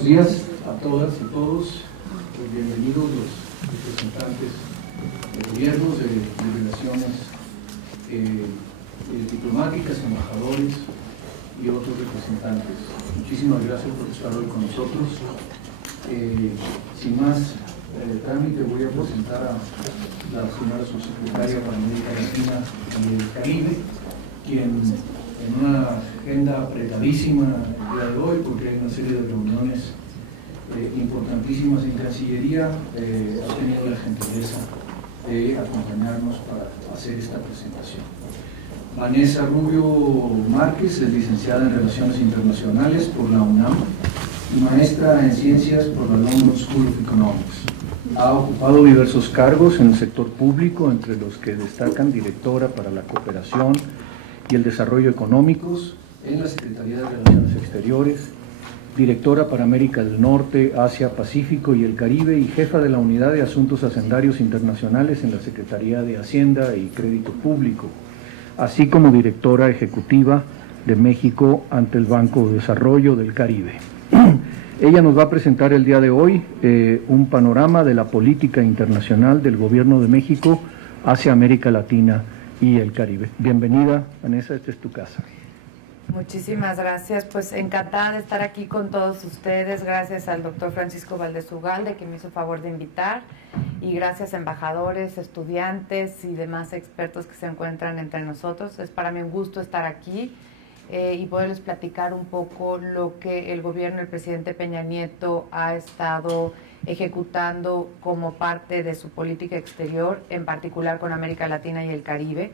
buenos días a todas y todos. Bienvenidos los representantes de gobiernos, de relaciones diplomáticas, embajadores y otros representantes. Muchísimas gracias por estar hoy con nosotros. Sin más trámite, voy a presentar a la señora subsecretaria para América Latina y el Caribe, quien en una agenda apretadísima el día de hoy, porque hay una serie de reuniones importantísimas en Cancillería, ha tenido la gentileza de acompañarnos para hacer esta presentación. Vanessa Rubio Márquez es licenciada en Relaciones Internacionales por la UNAM y maestra en Ciencias por la London School of Economics. Ha ocupado diversos cargos en el sector público, entre los que destacan directora para la cooperación y el desarrollo económicos en la Secretaría de Relaciones Exteriores, directora para América del Norte, Asia, Pacífico y el Caribe y jefa de la Unidad de Asuntos Hacendarios Internacionales en la Secretaría de Hacienda y Crédito Público, así como directora ejecutiva de México ante el Banco de Desarrollo del Caribe. Ella nos va a presentar el día de hoy un panorama de la política internacional del Gobierno de México hacia América Latina y el Caribe. Bienvenida, Vanessa, esta es tu casa. Muchísimas gracias, pues encantada de estar aquí con todos ustedes, gracias al doctor Francisco Valdés Ugalde, que me hizo favor de invitar, y gracias a embajadores, estudiantes y demás expertos que se encuentran entre nosotros. Es para mí un gusto estar aquí y poderles platicar un poco lo que el gobierno del presidente Peña Nieto ha estado ejecutando como parte de su política exterior, en particular con América Latina y el Caribe,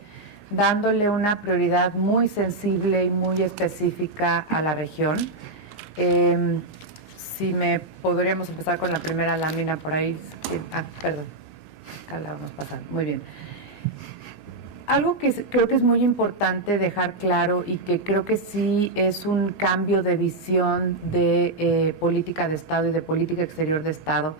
dándole una prioridad muy sensible y muy específica a la región. Si podríamos empezar con la primera lámina por ahí. Perdón, acá la vamos a pasar. Muy bien. Algo que creo que es muy importante dejar claro y que creo que sí es un cambio de visión de política de Estado y de política exterior de Estado,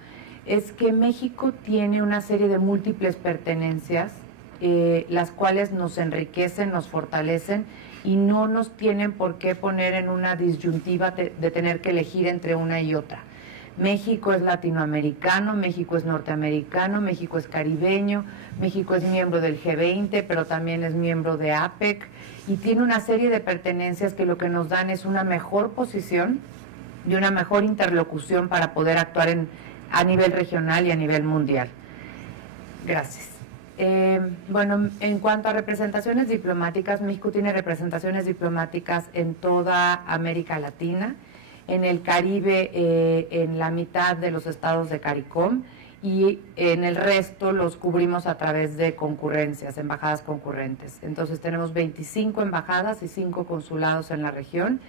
es que México tiene una serie de múltiples pertenencias, las cuales nos enriquecen, nos fortalecen y no nos tienen por qué poner en una disyuntiva de tener que elegir entre una y otra. México es latinoamericano, México es norteamericano, México es caribeño, México es miembro del G20, pero también es miembro de APEC y tiene una serie de pertenencias que lo que nos dan es una mejor posición y una mejor interlocución para poder actuar a nivel regional y a nivel mundial. Gracias. Bueno, en cuanto a representaciones diplomáticas, México tiene representaciones diplomáticas en toda América Latina, en el Caribe, en la mitad de los estados de CARICOM, y en el resto los cubrimos a través de concurrencias, embajadas concurrentes. Entonces tenemos 25 embajadas y 5 consulados en la región.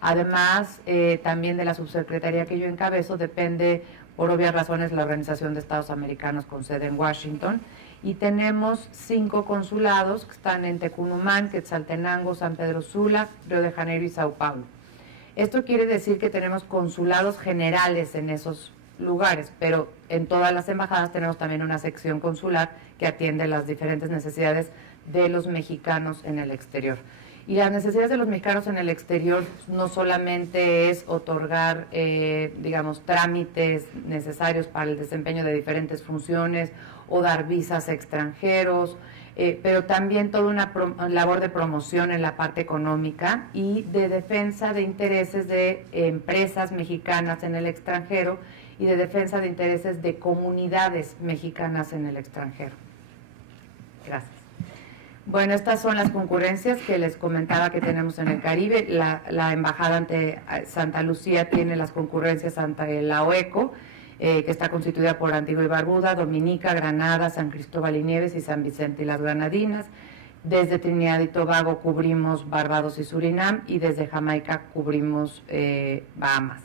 Además, también de la subsecretaría que yo encabezo, depende, por obvias razones, la Organización de Estados Americanos con sede en Washington, y tenemos 5 consulados que están en Tecunumán, Quetzaltenango, San Pedro Sula, Río de Janeiro y Sao Paulo. Esto quiere decir que tenemos consulados generales en esos lugares, pero en todas las embajadas tenemos también una sección consular que atiende las diferentes necesidades de los mexicanos en el exterior. Y las necesidades de los mexicanos en el exterior no solamente es otorgar, digamos, trámites necesarios para el desempeño de diferentes funciones o dar visas a extranjeros, pero también toda una labor de promoción en la parte económica y de defensa de intereses de empresas mexicanas en el extranjero y de defensa de intereses de comunidades mexicanas en el extranjero. Gracias. Bueno, estas son las concurrencias que les comentaba que tenemos en el Caribe. La embajada ante Santa Lucía tiene las concurrencias ante la OECO, que está constituida por Antigua y Barbuda, Dominica, Granada, San Cristóbal y Nieves y San Vicente y las Granadinas. Desde Trinidad y Tobago cubrimos Barbados y Surinam y desde Jamaica cubrimos Bahamas.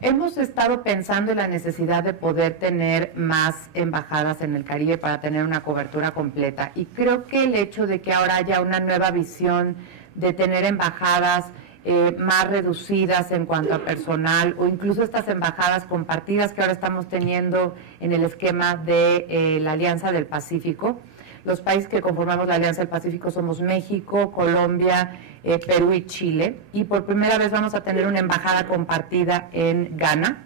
Hemos estado pensando en la necesidad de poder tener más embajadas en el Caribe para tener una cobertura completa, y creo que el hecho de que ahora haya una nueva visión de tener embajadas más reducidas en cuanto a personal, o incluso estas embajadas compartidas que ahora estamos teniendo en el esquema de la Alianza del Pacífico, Los países que conformamos la Alianza del Pacífico somos México, Colombia, Perú y Chile, y por primera vez vamos a tener una embajada compartida en Ghana.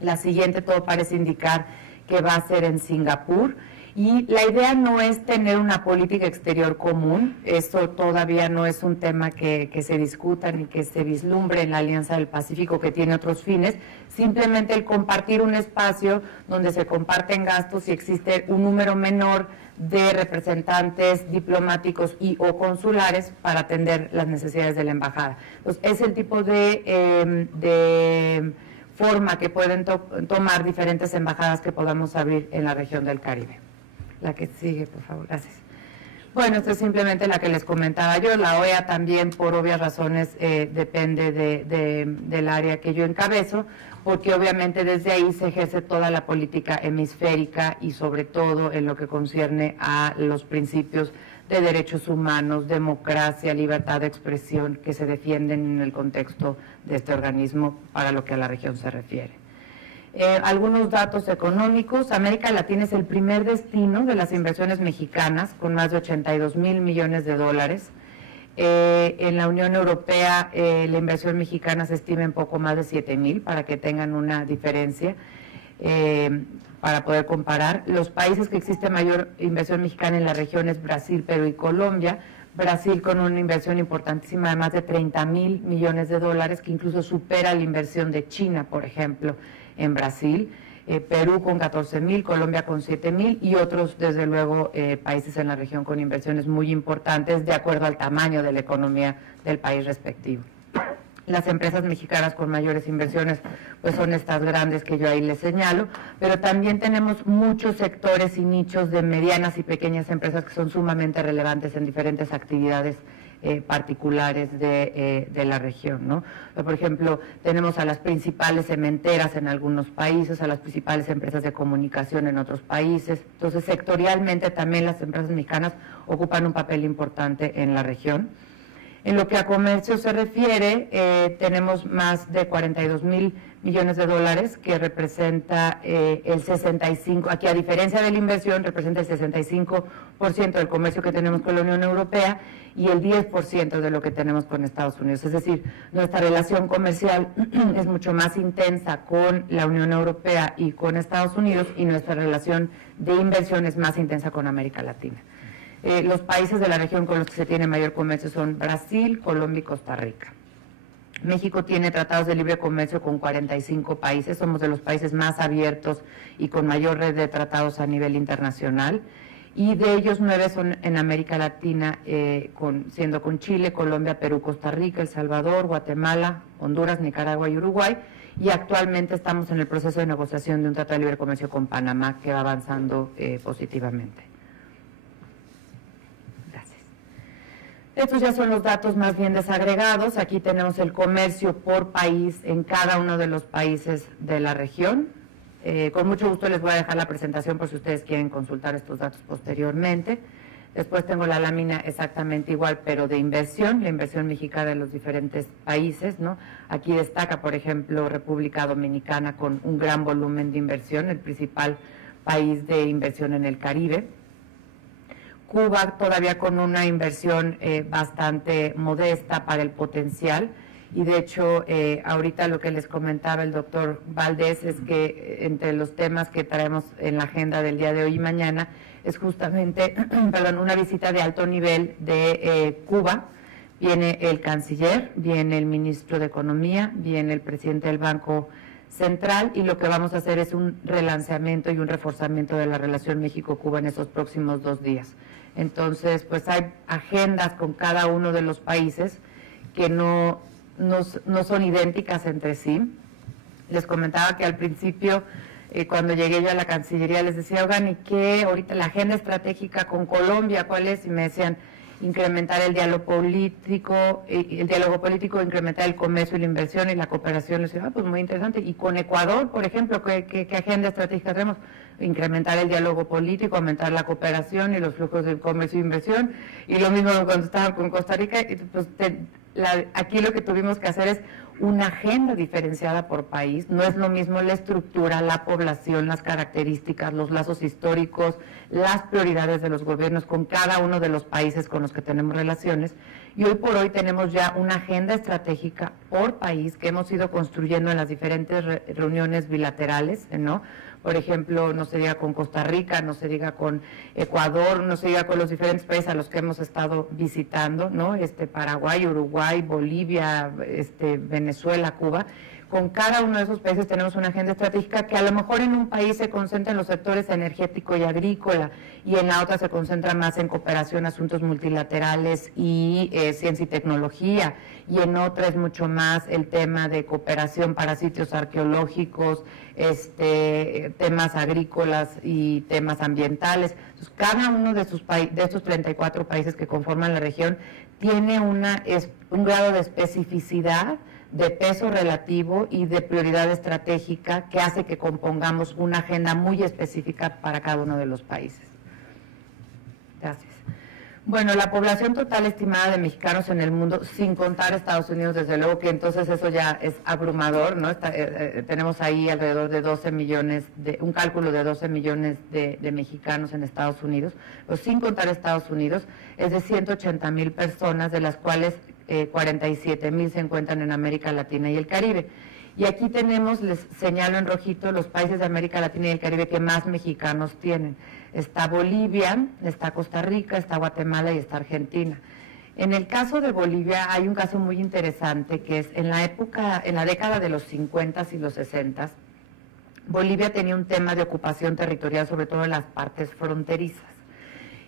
La siguiente, todo parece indicar que va a ser en Singapur, y la idea no es tener una política exterior común, eso todavía no es un tema que se discuta ni que se vislumbre en la Alianza del Pacífico, que tiene otros fines, simplemente el compartir un espacio donde se comparten gastos y existe un número menor de representantes diplomáticos y o consulares para atender las necesidades de la embajada. Entonces, es el tipo de forma que pueden tomar diferentes embajadas que podamos abrir en la región del Caribe. La que sigue, por favor, gracias. Bueno, esto es simplemente la que les comentaba yo. La OEA también, por obvias razones, depende del área que yo encabezo, porque obviamente desde ahí se ejerce toda la política hemisférica y sobre todo en lo que concierne a los principios de derechos humanos, democracia, libertad de expresión que se defienden en el contexto de este organismo para lo que a la región se refiere. Algunos datos económicos. América Latina es el primer destino de las inversiones mexicanas, con más de 82,000 millones de dólares. En la Unión Europea la inversión mexicana se estima en poco más de 7,000, para que tengan una diferencia, para poder comparar. Los países que existe mayor inversión mexicana en la región es Brasil, Perú y Colombia. Brasil con una inversión importantísima de más de 30,000 millones de dólares, que incluso supera la inversión de China, por ejemplo, en Brasil. Perú con 14,000, Colombia con 7,000 y otros, desde luego, países en la región con inversiones muy importantes de acuerdo al tamaño de la economía del país respectivo. Las empresas mexicanas con mayores inversiones pues son estas grandes que yo ahí les señalo, pero también tenemos muchos sectores y nichos de medianas y pequeñas empresas que son sumamente relevantes en diferentes actividades particulares de la región, ¿no? Por ejemplo, tenemos a las principales cementeras en algunos países, a las principales empresas de comunicación en otros países. Entonces, sectorialmente también las empresas mexicanas ocupan un papel importante en la región. En lo que a comercio se refiere, tenemos más de 42,000 millones de dólares, que representa el 65%, aquí a diferencia de la inversión, representa el 65% del comercio que tenemos con la Unión Europea y el 10% de lo que tenemos con Estados Unidos. Es decir, nuestra relación comercial es mucho más intensa con la Unión Europea y con Estados Unidos, y nuestra relación de inversión es más intensa con América Latina. Los países de la región con los que se tiene mayor comercio son Brasil, Colombia y Costa Rica. México tiene tratados de libre comercio con 45 países, somos de los países más abiertos y con mayor red de tratados a nivel internacional, y de ellos 9 son en América Latina, siendo con Chile, Colombia, Perú, Costa Rica, El Salvador, Guatemala, Honduras, Nicaragua y Uruguay, y actualmente estamos en el proceso de negociación de un tratado de libre comercio con Panamá, que va avanzando positivamente. Estos ya son los datos más bien desagregados. Aquí tenemos el comercio por país en cada uno de los países de la región. Con mucho gusto les voy a dejar la presentación por si ustedes quieren consultar estos datos posteriormente. Después tengo la lámina exactamente igual, pero de inversión, la inversión mexicana en los diferentes países, ¿no? Aquí destaca, por ejemplo, República Dominicana con un gran volumen de inversión, el principal país de inversión en el Caribe. Cuba todavía con una inversión bastante modesta para el potencial, y de hecho ahorita lo que les comentaba el doctor Valdés es que entre los temas que traemos en la agenda del día de hoy y mañana es justamente una visita de alto nivel de Cuba. Viene el canciller, viene el ministro de Economía, viene el presidente del Banco Central, y lo que vamos a hacer es un relanceamiento y un reforzamiento de la relación México-Cuba en esos próximos 2 días. Entonces, pues hay agendas con cada uno de los países que no son idénticas entre sí. Les comentaba que al principio, cuando llegué yo a la Cancillería, les decía, oigan, ¿y qué? Ahorita la agenda estratégica con Colombia, ¿cuál es? Y me decían, incrementar el diálogo político, incrementar el comercio y la inversión y la cooperación. Les decía, pues muy interesante. Y con Ecuador, por ejemplo, ¿qué agenda estratégica tenemos? Incrementar el diálogo político, aumentar la cooperación y los flujos de comercio e inversión. Y lo mismo cuando estaba con Costa Rica. Pues aquí lo que tuvimos que hacer es una agenda diferenciada por país. No es lo mismo la estructura, la población, las características, los lazos históricos, las prioridades de los gobiernos con cada uno de los países con los que tenemos relaciones. Y hoy por hoy tenemos ya una agenda estratégica por país que hemos ido construyendo en las diferentes reuniones bilaterales, ¿no? Por ejemplo, no se diga con Costa Rica, no se diga con Ecuador, no se diga con los diferentes países a los que hemos estado visitando, ¿no? Paraguay, Uruguay, Bolivia, Venezuela, Cuba. Con cada uno de esos países tenemos una agenda estratégica que a lo mejor en un país se concentra en los sectores energético y agrícola y en la otra se concentra más en cooperación, asuntos multilaterales y ciencia y tecnología, y en otra es mucho más el tema de cooperación para sitios arqueológicos, temas agrícolas y temas ambientales. Entonces, cada uno de estos 34 países que conforman la región tiene un grado de especificidad, de peso relativo y de prioridad estratégica que hace que compongamos una agenda muy específica para cada uno de los países. Gracias. Bueno, la población total estimada de mexicanos en el mundo, sin contar Estados Unidos, desde luego que entonces eso ya es abrumador, ¿no? Tenemos ahí alrededor de 12 millones, un cálculo de 12 millones de mexicanos en Estados Unidos, pero sin contar Estados Unidos es de 180,000 personas, de las cuales 47,000 se encuentran en América Latina y el Caribe. Y aquí tenemos, les señalo en rojito, los países de América Latina y el Caribe que más mexicanos tienen. Está Bolivia, está Costa Rica, está Guatemala y está Argentina. En el caso de Bolivia hay un caso muy interesante que es en la década de los 50 y los 60, Bolivia tenía un tema de ocupación territorial, sobre todo en las partes fronterizas.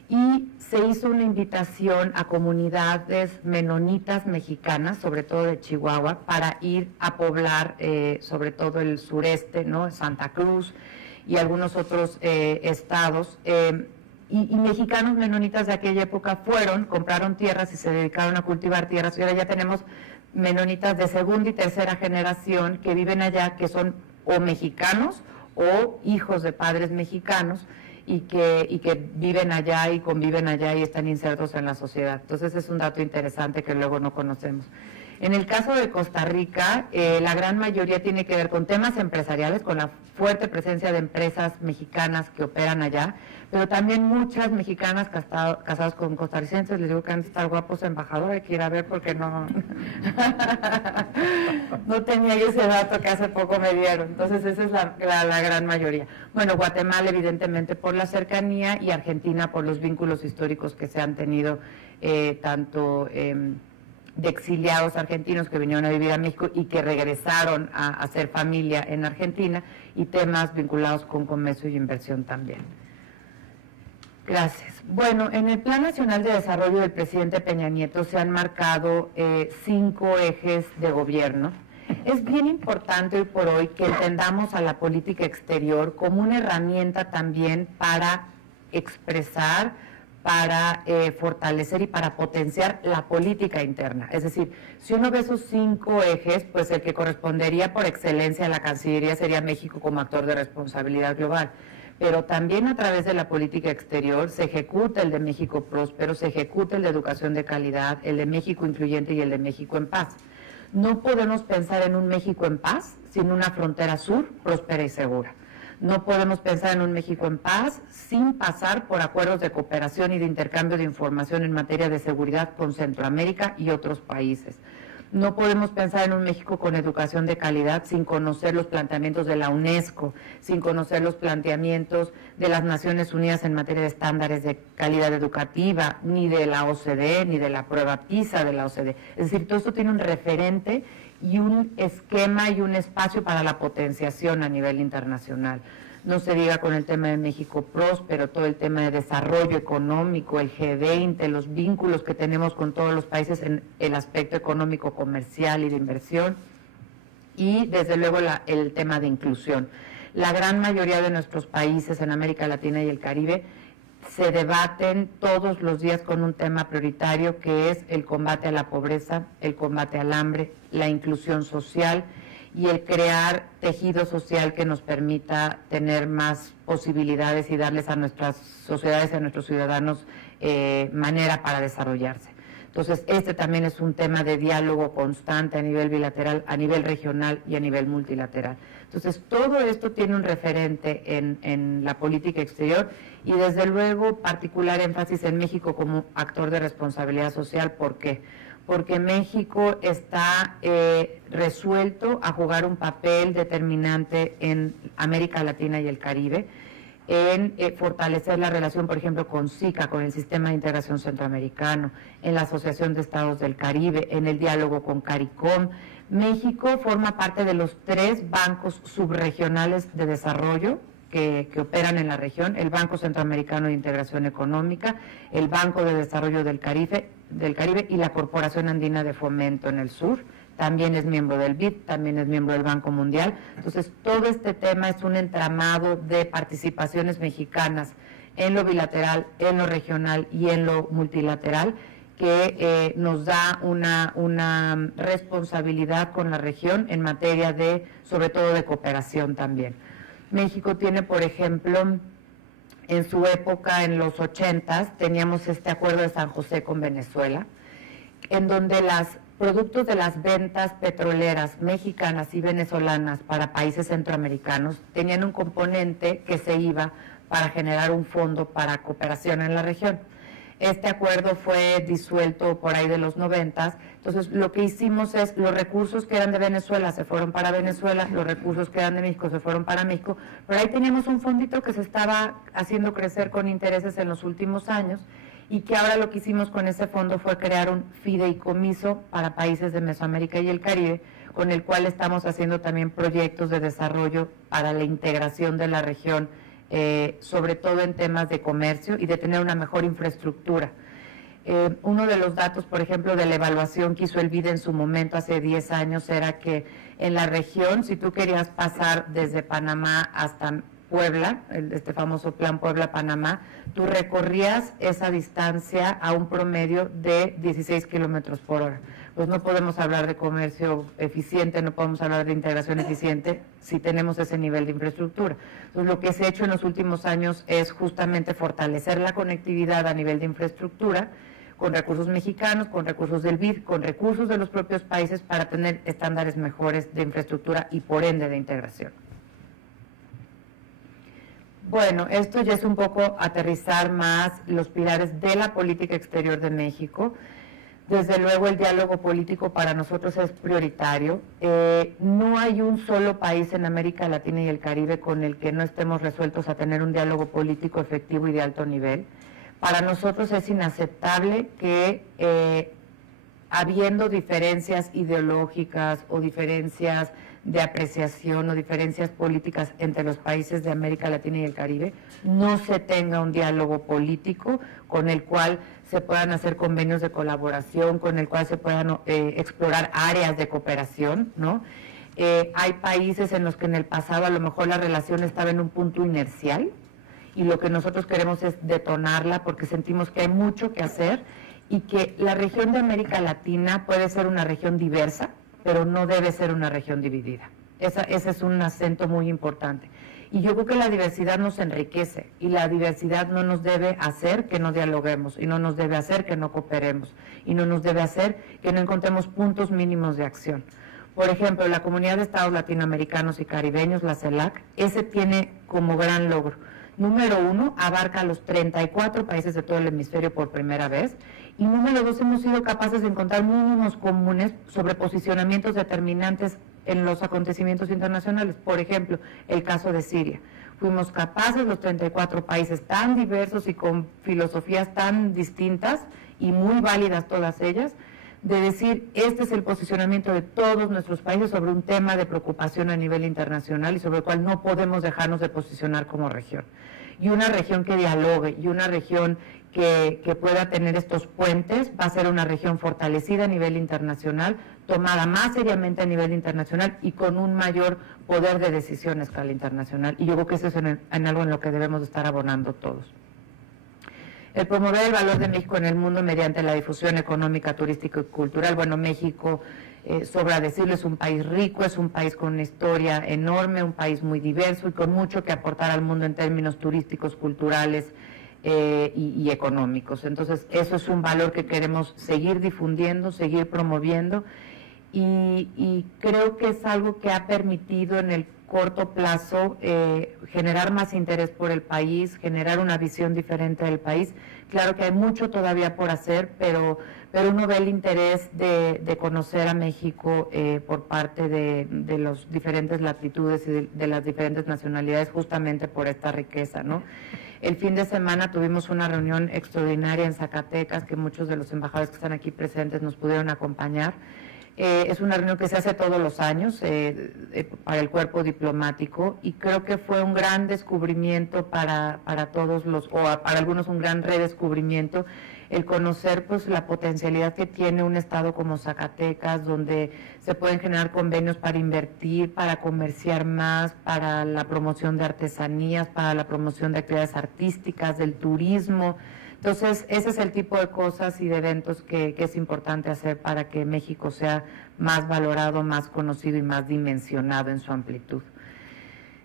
Y se hizo una invitación a comunidades menonitas mexicanas, sobre todo de Chihuahua, para ir a poblar sobre todo el sureste, ¿no? Santa Cruz y algunos otros estados. Y mexicanos menonitas de aquella época compraron tierras y se dedicaron a cultivar tierras. Y ahora ya tenemos menonitas de segunda y tercera generación que viven allá, que son o mexicanos o hijos de padres mexicanos, y que viven allá y conviven allá y están insertos en la sociedad. Entonces es un dato interesante que luego no conocemos. En el caso de Costa Rica, la gran mayoría tiene que ver con temas empresariales, con la fuerte presencia de empresas mexicanas que operan allá, pero también muchas mexicanas casadas con costarricenses. Les digo que han de estar guapos embajador, hay que ir a ver porque no no tenía yo ese dato que hace poco me dieron. Entonces esa es la gran mayoría. Bueno, Guatemala evidentemente por la cercanía y Argentina por los vínculos históricos que se han tenido tanto de exiliados argentinos que vinieron a vivir a México y que regresaron a hacer familia en Argentina, y temas vinculados con comercio y inversión también. Gracias. Bueno, en el Plan Nacional de Desarrollo del presidente Peña Nieto se han marcado 5 ejes de gobierno. Es bien importante hoy por hoy que entendamos a la política exterior como una herramienta también para expresar, para fortalecer y para potenciar la política interna. Es decir, si uno ve esos 5 ejes, pues el que correspondería por excelencia a la Cancillería sería México como actor de responsabilidad global. Pero también a través de la política exterior se ejecuta el de México próspero, se ejecuta el de educación de calidad, el de México incluyente y el de México en paz. No podemos pensar en un México en paz sin una frontera sur próspera y segura. No podemos pensar en un México en paz sin pasar por acuerdos de cooperación y de intercambio de información en materia de seguridad con Centroamérica y otros países. No podemos pensar en un México con educación de calidad sin conocer los planteamientos de la UNESCO, sin conocer los planteamientos de las Naciones Unidas en materia de estándares de calidad educativa, ni de la OCDE, ni de la prueba PISA de la OCDE. Es decir, todo esto tiene un referente y un esquema y un espacio para la potenciación a nivel internacional. No se diga con el tema de México próspero, todo el tema de desarrollo económico, el G20, los vínculos que tenemos con todos los países en el aspecto económico, comercial y de inversión, y desde luego el tema de inclusión. La gran mayoría de nuestros países en América Latina y el Caribe se debaten todos los días con un tema prioritario que es el combate a la pobreza, el combate al hambre, la inclusión social y el crear tejido social que nos permita tener más posibilidades y darles a nuestras sociedades, a nuestros ciudadanos, manera para desarrollarse. Entonces, este también es un tema de diálogo constante a nivel bilateral, a nivel regional y a nivel multilateral. Entonces, todo esto tiene un referente en la política exterior y, desde luego, particular énfasis en México como actor de responsabilidad social. ¿Por qué? Porque México está resuelto a jugar un papel determinante en América Latina y el Caribe, en fortalecer la relación, por ejemplo, con SICA, con el Sistema de Integración Centroamericano, en la Asociación de Estados del Caribe, en el diálogo con CARICOM. México forma parte de los 3 bancos subregionales de desarrollo que operan en la región: el Banco Centroamericano de Integración Económica, el Banco de Desarrollo del Caribe y la Corporación Andina de Fomento en el sur. También es miembro del BID, también es miembro del Banco Mundial. Entonces, todo este tema es un entramado de participaciones mexicanas en lo bilateral, en lo regional y en lo multilateral, que nos da una responsabilidad con la región en materia de, sobre todo, de cooperación también. México tiene, por ejemplo, en su época, en los 80s, teníamos este acuerdo de San José con Venezuela, en donde los productos de las ventas petroleras mexicanas y venezolanas para países centroamericanos tenían un componente que se iba para generar un fondo para cooperación en la región. Este acuerdo fue disuelto por ahí de los 90s, entonces lo que hicimos es, los recursos que eran de Venezuela se fueron para Venezuela, los recursos que eran de México se fueron para México, pero ahí teníamos un fondito que se estaba haciendo crecer con intereses en los últimos años, y que ahora lo que hicimos con ese fondo fue crear un fideicomiso para países de Mesoamérica y el Caribe, con el cual estamos haciendo también proyectos de desarrollo para la integración de la región, sobre todo en temas de comercio y de tener una mejor infraestructura. Uno de los datos, por ejemplo, de la evaluación que hizo el BID en su momento, hace 10 años, era que en la región, si tú querías pasar desde Panamá hasta Puebla, este famoso plan Puebla-Panamá, tú recorrías esa distancia a un promedio de 16 kilómetros por hora. Pues no podemos hablar de comercio eficiente, no podemos hablar de integración eficiente si tenemos ese nivel de infraestructura. Entonces, lo que se ha hecho en los últimos años es justamente fortalecer la conectividad a nivel de infraestructura, con recursos mexicanos, con recursos del BID, con recursos de los propios países, para tener estándares mejores de infraestructura y, por ende, de integración. Bueno, esto ya es un poco aterrizar más los pilares de la política exterior de México. Desde luego, el diálogo político para nosotros es prioritario. No hay un solo país en América Latina y el Caribe con el que no estemos resueltos a tener un diálogo político efectivo y de alto nivel. Para nosotros es inaceptable que, habiendo diferencias ideológicas o diferencias de apreciación o diferencias políticas entre los países de América Latina y el Caribe, no se tenga un diálogo político con el cual se puedan hacer convenios de colaboración, con el cual se puedan explorar áreas de cooperación, ¿no? Hay países en los que en el pasado a lo mejor la relación estaba en un punto inercial, y lo que nosotros queremos es detonarla, porque sentimos que hay mucho que hacer y que la región de América Latina puede ser una región diversa, pero no debe ser una región dividida. Ese es un acento muy importante. Y yo creo que la diversidad nos enriquece, y la diversidad no nos debe hacer que no dialoguemos, y no nos debe hacer que no cooperemos, y no nos debe hacer que no encontremos puntos mínimos de acción. Por ejemplo, la Comunidad de Estados Latinoamericanos y Caribeños, la CELAC, ese tiene como gran logro. Número 1, abarca a los 34 países de todo el hemisferio por primera vez. Y número 2, hemos sido capaces de encontrar mínimos comunes sobre posicionamientos determinantes en los acontecimientos internacionales. Por ejemplo, el caso de Siria. Fuimos capaces, los 34 países tan diversos y con filosofías tan distintas y muy válidas todas ellas, de decir, este es el posicionamiento de todos nuestros países sobre un tema de preocupación a nivel internacional y sobre el cual no podemos dejarnos de posicionar como región. Y una región que dialogue, y una región que pueda tener estos puentes, va a ser una región fortalecida a nivel internacional, tomada más seriamente a nivel internacional y con un mayor poder de decisión a escala internacional. Y yo creo que eso es en algo en lo que debemos estar abonando todos. El promover el valor de México en el mundo mediante la difusión económica, turística y cultural. Bueno, México, sobra decirlo, es un país rico, es un país con una historia enorme, un país muy diverso y con mucho que aportar al mundo en términos turísticos, culturales y económicos. Entonces, eso es un valor que queremos seguir difundiendo, seguir promoviendo, y creo que es algo que ha permitido en el corto plazo generar más interés por el país, generar una visión diferente del país. Claro que hay mucho todavía por hacer, pero uno ve el interés de conocer a México por parte de las diferentes latitudes y de las diferentes nacionalidades, justamente por esta riqueza, ¿no? El fin de semana tuvimos una reunión extraordinaria en Zacatecas, que muchos de los embajadores que están aquí presentes nos pudieron acompañar. Es una reunión que se hace todos los años para el cuerpo diplomático, y creo que fue un gran descubrimiento para todos para algunos un gran redescubrimiento, el conocer pues la potencialidad que tiene un estado como Zacatecas, donde se pueden generar convenios para invertir, para comerciar más, para la promoción de artesanías, para la promoción de actividades artísticas, del turismo. Entonces, ese es el tipo de cosas y de eventos que es importante hacer para que México sea más valorado, más conocido y más dimensionado en su amplitud.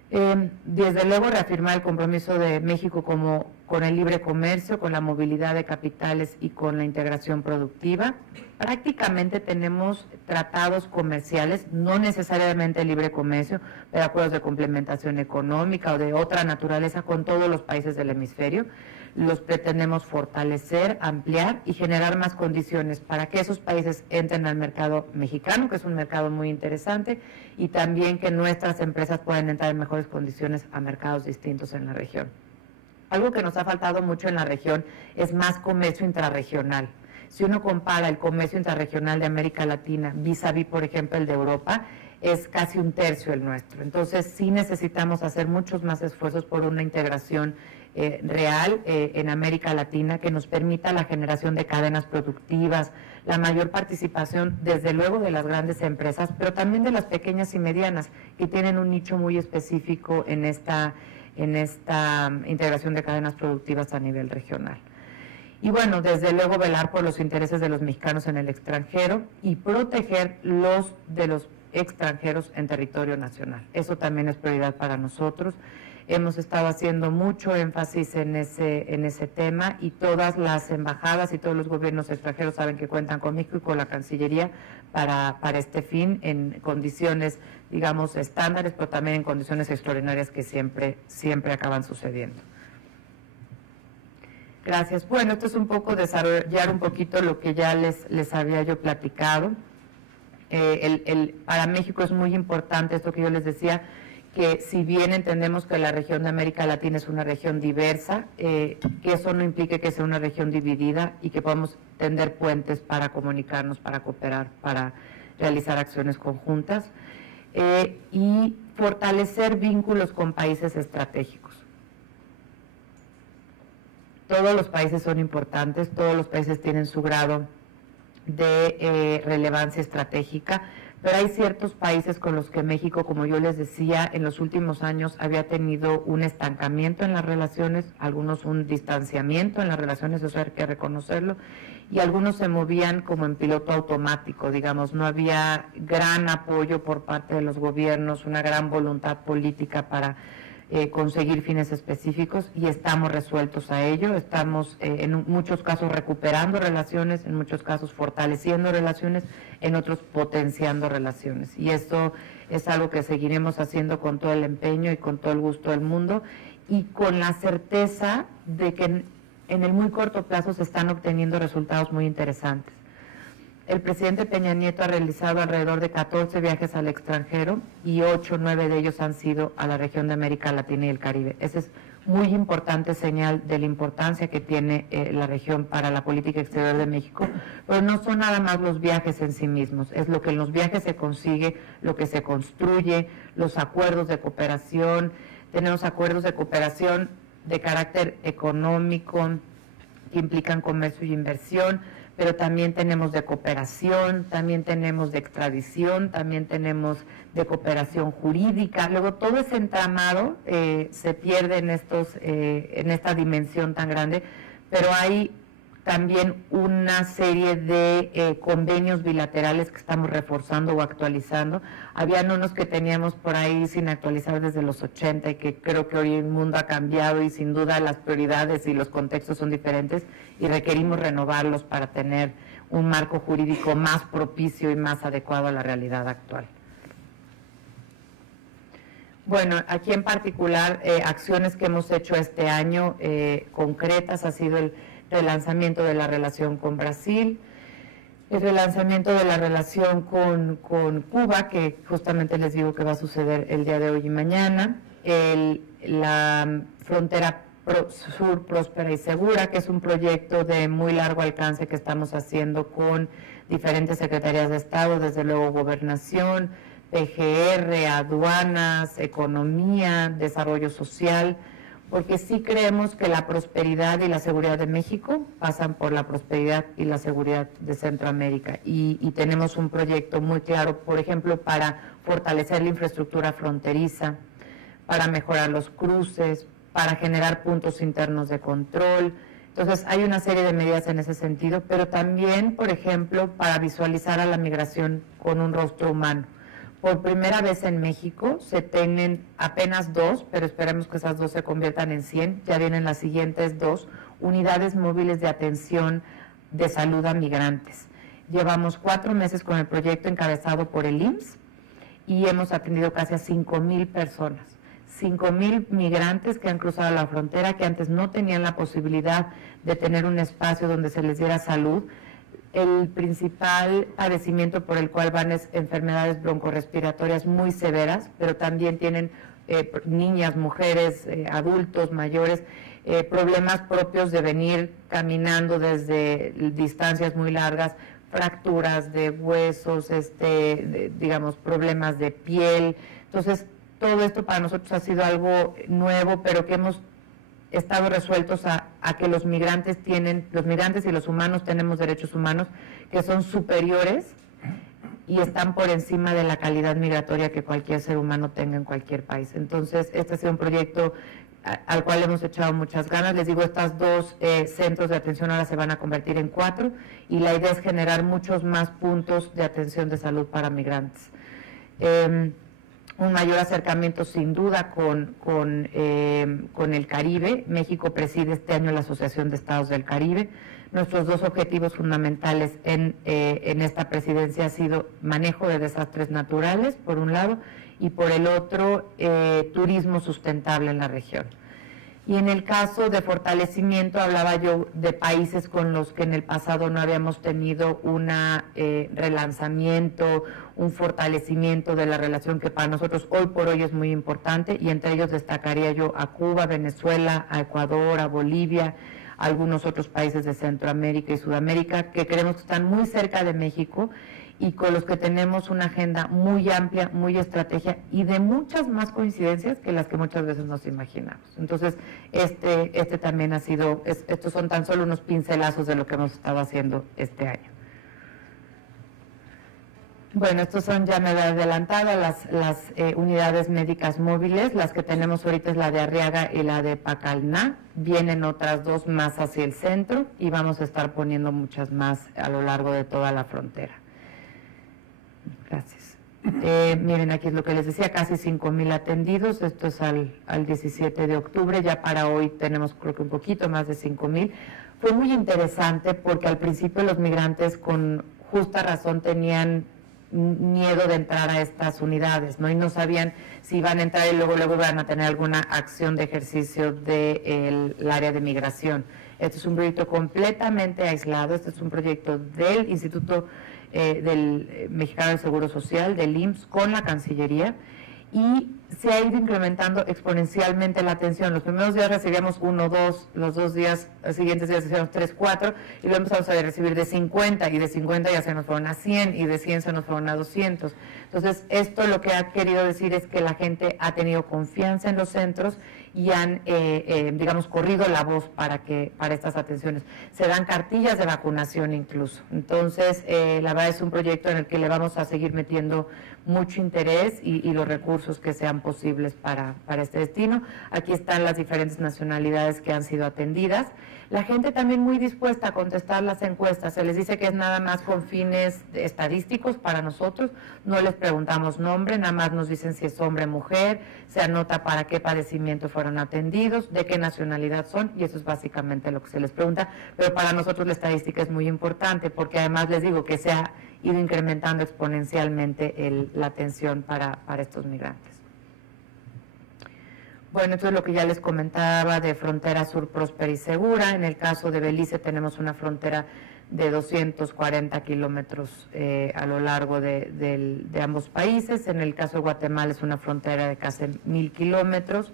Desde luego, reafirmar el compromiso de México con el libre comercio, con la movilidad de capitales y con la integración productiva. Prácticamente tenemos tratados comerciales, no necesariamente libre comercio, pero acuerdos de complementación económica o de otra naturaleza con todos los países del hemisferio. Los pretendemos fortalecer, ampliar y generar más condiciones para que esos países entren al mercado mexicano, que es un mercado muy interesante, y también que nuestras empresas puedan entrar en mejores condiciones a mercados distintos en la región. Algo que nos ha faltado mucho en la región es más comercio intrarregional. Si uno compara el comercio intrarregional de América Latina vis-a-vis, por ejemplo, el de Europa, es casi un tercio el nuestro. Entonces, sí necesitamos hacer muchos más esfuerzos por una integración real en América Latina, que nos permita la generación de cadenas productivas, la mayor participación, desde luego, de las grandes empresas, pero también de las pequeñas y medianas, que tienen un nicho muy específico en esta integración de cadenas productivas a nivel regional. Y bueno, desde luego, velar por los intereses de los mexicanos en el extranjero y proteger los de los extranjeros en territorio nacional. Eso también es prioridad para nosotros. Hemos estado haciendo mucho énfasis en ese tema, y todas las embajadas y todos los gobiernos extranjeros saben que cuentan con México y con la Cancillería para este fin, en condiciones, digamos, estándares, pero también en condiciones extraordinarias que siempre acaban sucediendo. Gracias. Bueno, esto es un poco desarrollar un poquito lo que ya les había yo platicado. Para México es muy importante esto que yo les decía, que si bien entendemos que la región de América Latina es una región diversa, que eso no implique que sea una región dividida, y que podamos tender puentes para comunicarnos, para cooperar, para realizar acciones conjuntas, y fortalecer vínculos con países estratégicos. Todos los países son importantes, todos los países tienen su grado de relevancia estratégica, pero hay ciertos países con los que México, como yo les decía, en los últimos años había tenido un estancamiento en las relaciones, algunos un distanciamiento en las relaciones, eso hay que reconocerlo, y algunos se movían como en piloto automático, digamos, no había gran apoyo por parte de los gobiernos, una gran voluntad política para conseguir fines específicos, y estamos resueltos a ello. Estamos en muchos casos recuperando relaciones, en muchos casos fortaleciendo relaciones, en otros potenciando relaciones, y esto es algo que seguiremos haciendo con todo el empeño y con todo el gusto del mundo, y con la certeza de que en el muy corto plazo se están obteniendo resultados muy interesantes. El presidente Peña Nieto ha realizado alrededor de 14 viajes al extranjero, y 8 o 9 de ellos han sido a la región de América Latina y el Caribe. Esa es muy importante señal de la importancia que tiene la región para la política exterior de México, pero no son nada más los viajes en sí mismos, es lo que en los viajes se consigue, lo que se construye, los acuerdos de cooperación. Tenemos acuerdos de cooperación de carácter económico que implican comercio y inversión, pero también tenemos de cooperación, también tenemos de extradición, también tenemos de cooperación jurídica. Luego todo ese entramado se pierde en esta dimensión tan grande, pero hay también una serie de convenios bilaterales que estamos reforzando o actualizando. Habían unos que teníamos por ahí sin actualizar desde los 80 y que creo que hoy el mundo ha cambiado y sin duda las prioridades y los contextos son diferentes y requerimos renovarlos para tener un marco jurídico más propicio y más adecuado a la realidad actual. Bueno, aquí en particular, acciones que hemos hecho este año concretas ha sido el relanzamiento de la relación con Brasil, el relanzamiento de la relación con Cuba, que justamente les digo que va a suceder el día de hoy y mañana, la frontera sur próspera y segura, que es un proyecto de muy largo alcance que estamos haciendo con diferentes secretarías de Estado, desde luego Gobernación, PGR, aduanas, economía, desarrollo social, porque sí creemos que la prosperidad y la seguridad de México pasan por la prosperidad y la seguridad de Centroamérica. Y tenemos un proyecto muy claro, por ejemplo, para fortalecer la infraestructura fronteriza, para mejorar los cruces, para generar puntos internos de control. Entonces, hay una serie de medidas en ese sentido, pero también, por ejemplo, para visualizar a la migración con un rostro humano. Por primera vez en México se tienen apenas 2, pero esperemos que esas 2 se conviertan en 100, ya vienen las siguientes 2, unidades móviles de atención de salud a migrantes. Llevamos 4 meses con el proyecto encabezado por el IMSS y hemos atendido casi a 5,000 personas. 5,000 migrantes que han cruzado la frontera, que antes no tenían la posibilidad de tener un espacio donde se les diera salud. El principal padecimiento por el cual van es enfermedades broncorrespiratorias muy severas, pero también tienen niñas, mujeres, adultos, mayores, problemas propios de venir caminando desde distancias muy largas, fracturas de huesos, digamos, problemas de piel. Entonces, todo esto para nosotros ha sido algo nuevo, pero que hemos estado resueltos a que los migrantes y los humanos tenemos derechos humanos que son superiores y están por encima de la calidad migratoria que cualquier ser humano tenga en cualquier país. Entonces, este ha sido un proyecto al cual hemos echado muchas ganas. Les digo, estas 2 centros de atención ahora se van a convertir en 4 y la idea es generar muchos más puntos de atención de salud para migrantes. Un mayor acercamiento sin duda con el Caribe. México preside este año la Asociación de Estados del Caribe. Nuestros 2 objetivos fundamentales en esta presidencia ha sido manejo de desastres naturales, por un lado, y por el otro, turismo sustentable en la región. Y en el caso de fortalecimiento, hablaba yo de países con los que en el pasado no habíamos tenido un relanzamiento, un fortalecimiento de la relación que para nosotros hoy por hoy es muy importante, y entre ellos destacaría yo a Cuba, Venezuela, a Ecuador, a Bolivia, a algunos otros países de Centroamérica y Sudamérica que creemos que están muy cerca de México y con los que tenemos una agenda muy amplia, muy estratégica y de muchas más coincidencias que las que muchas veces nos imaginamos. Entonces, este también ha sido, estos son tan solo unos pincelazos de lo que hemos estado haciendo este año. Bueno, estos son, ya me había adelantado, las unidades médicas móviles. Las que tenemos ahorita es la de Arriaga y la de Pacalná. Vienen otras 2 más hacia el centro y vamos a estar poniendo muchas más a lo largo de toda la frontera. Gracias. Miren, aquí es lo que les decía, casi 5,000 atendidos. Esto es al 17 de octubre. Ya para hoy tenemos, creo que un poquito más de 5,000. Fue muy interesante porque al principio los migrantes con justa razón tenían miedo de entrar a estas unidades, ¿no? Y no sabían si iban a entrar y luego iban a tener alguna acción de ejercicio del área de migración. Este es un proyecto completamente aislado. Este es un proyecto del Instituto del Mexicano del Seguro Social, del IMSS, con la Cancillería, y se ha ido incrementando exponencialmente la atención. Los primeros días recibíamos 1, 2, los 2 días siguientes días recibíamos 3, 4, y luego empezamos a recibir de 50, y de 50 ya se nos fueron a 100, y de 100 se nos fueron a 200. Entonces, esto lo que ha querido decir es que la gente ha tenido confianza en los centros y han, digamos, corrido la voz para estas atenciones. Se dan cartillas de vacunación incluso. Entonces, la verdad es un proyecto en el que le vamos a seguir metiendo mucho interés y los recursos que sean posibles para este destino. Aquí están las diferentes nacionalidades que han sido atendidas. La gente también muy dispuesta a contestar las encuestas. Se les dice que es nada más con fines estadísticos para nosotros. No les preguntamos nombre, nada más nos dicen si es hombre o mujer, se anota para qué padecimiento fueron atendidos, de qué nacionalidad son, y eso es básicamente lo que se les pregunta. Pero para nosotros la estadística es muy importante, porque además les digo que se ha ido incrementando exponencialmente la atención para estos migrantes. Bueno, esto es lo que ya les comentaba de frontera sur próspera y segura. En el caso de Belice tenemos una frontera de 240 kilómetros a lo largo de ambos países. En el caso de Guatemala es una frontera de casi 1000 kilómetros.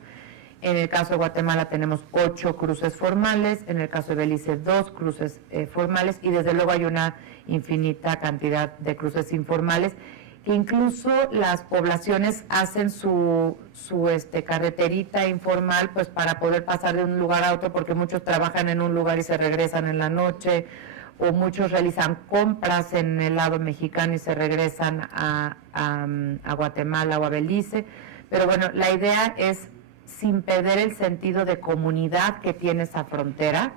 En el caso de Guatemala tenemos 8 cruces formales, en el caso de Belice 2 cruces formales, y desde luego hay una infinita cantidad de cruces informales, que incluso las poblaciones hacen su carreterita informal pues para poder pasar de un lugar a otro, porque muchos trabajan en un lugar y se regresan en la noche, o muchos realizan compras en el lado mexicano y se regresan a Guatemala o a Belice. Pero bueno, la idea es, sin perder el sentido de comunidad que tiene esa frontera,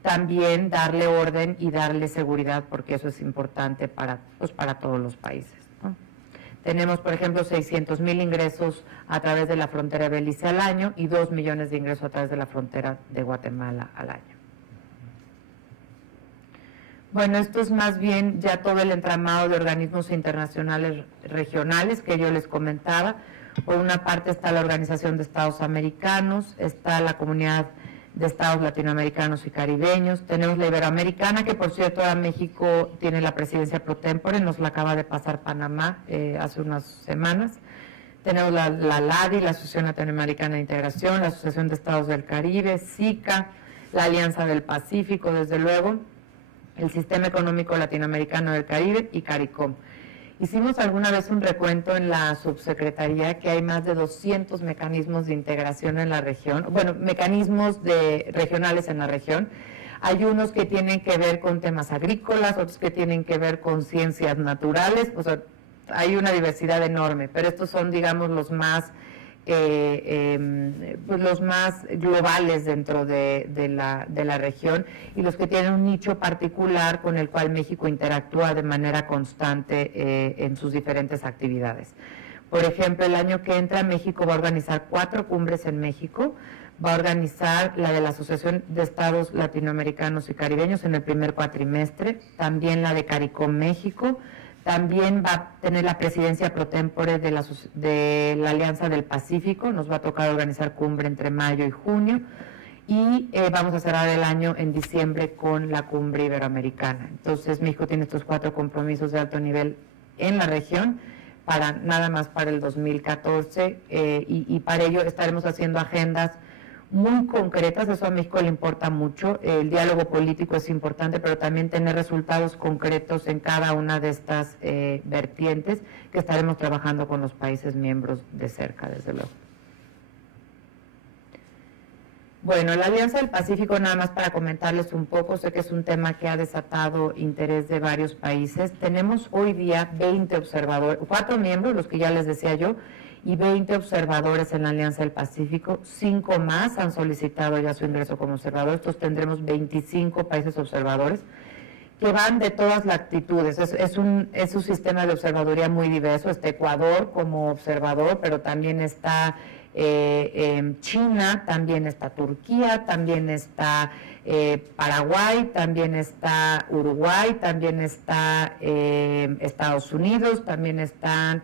también darle orden y darle seguridad, porque eso es importante para todos los países, ¿no? Tenemos, por ejemplo, 600,000 ingresos a través de la frontera de Belice al año y 2 millones de ingresos a través de la frontera de Guatemala al año. Bueno, esto es más bien ya todo el entramado de organismos internacionales regionales que yo les comentaba. Por una parte está la Organización de Estados Americanos, está la Comunidad de Estados Latinoamericanos y Caribeños, tenemos la Iberoamericana, que por cierto ahora México tiene la presidencia pro tempore, nos la acaba de pasar Panamá hace unas semanas. Tenemos la LADI, la Asociación Latinoamericana de Integración, la Asociación de Estados del Caribe, SICA, la Alianza del Pacífico, desde luego, el Sistema Económico Latinoamericano del Caribe y CARICOM. Hicimos alguna vez un recuento en la subsecretaría que hay más de 200 mecanismos de integración en la región, bueno, mecanismos regionales en la región. Hay unos que tienen que ver con temas agrícolas, otros que tienen que ver con ciencias naturales, o sea, hay una diversidad enorme, pero estos son, digamos, los más globales dentro de la región, y los que tienen un nicho particular con el cual México interactúa de manera constante en sus diferentes actividades. Por ejemplo, el año que entra México va a organizar 4 cumbres en México, va a organizar la de la Asociación de Estados Latinoamericanos y Caribeños en el primer cuatrimestre, también la de CARICOM México. También va a tener la presidencia pro tempore de la Alianza del Pacífico, nos va a tocar organizar cumbre entre mayo y junio, y vamos a cerrar el año en diciembre con la cumbre iberoamericana. Entonces México tiene estos 4 compromisos de alto nivel en la región, nada más para el 2014, y para ello estaremos haciendo agendas muy concretas. Eso a México le importa mucho. El diálogo político es importante, pero también tener resultados concretos en cada una de estas vertientes, que estaremos trabajando con los países miembros de cerca, desde luego. Bueno, la Alianza del Pacífico, nada más para comentarles un poco, sé que es un tema que ha desatado interés de varios países. Tenemos hoy día 20 observadores, 4 miembros, los que ya les decía yo, y 20 observadores en la Alianza del Pacífico. 5 más han solicitado ya su ingreso como observadores. Entonces tendremos 25 países observadores que van de todas las latitudes. Es un sistema de observaduría muy diverso. Está Ecuador como observador, pero también está China, también está Turquía, también está Paraguay, también está Uruguay, también está Estados Unidos, también están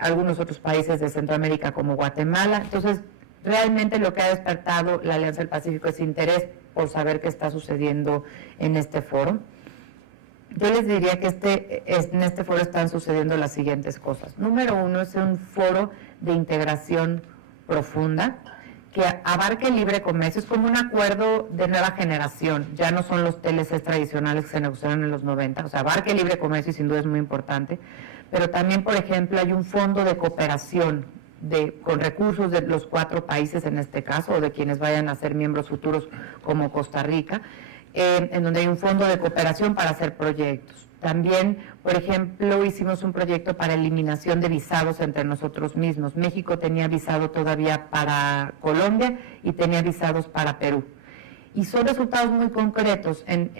algunos otros países de Centroamérica como Guatemala. Entonces, realmente lo que ha despertado la Alianza del Pacífico es interés por saber qué está sucediendo en este foro. Yo les diría que en este foro están sucediendo las siguientes cosas. Número 1, es un foro de integración profunda que abarque el libre comercio. Es como un acuerdo de nueva generación, ya no son los TLCs tradicionales que se negociaron en los 90, o sea, abarque el libre comercio y sin duda es muy importante. Pero también, por ejemplo, hay un fondo de cooperación con recursos de los 4 países en este caso, o de quienes vayan a ser miembros futuros como Costa Rica, en donde hay un fondo de cooperación para hacer proyectos. También, por ejemplo, hicimos un proyecto para eliminación de visados entre nosotros mismos. México tenía visado todavía para Colombia y tenía visados para Perú. y son resultados muy concretos. En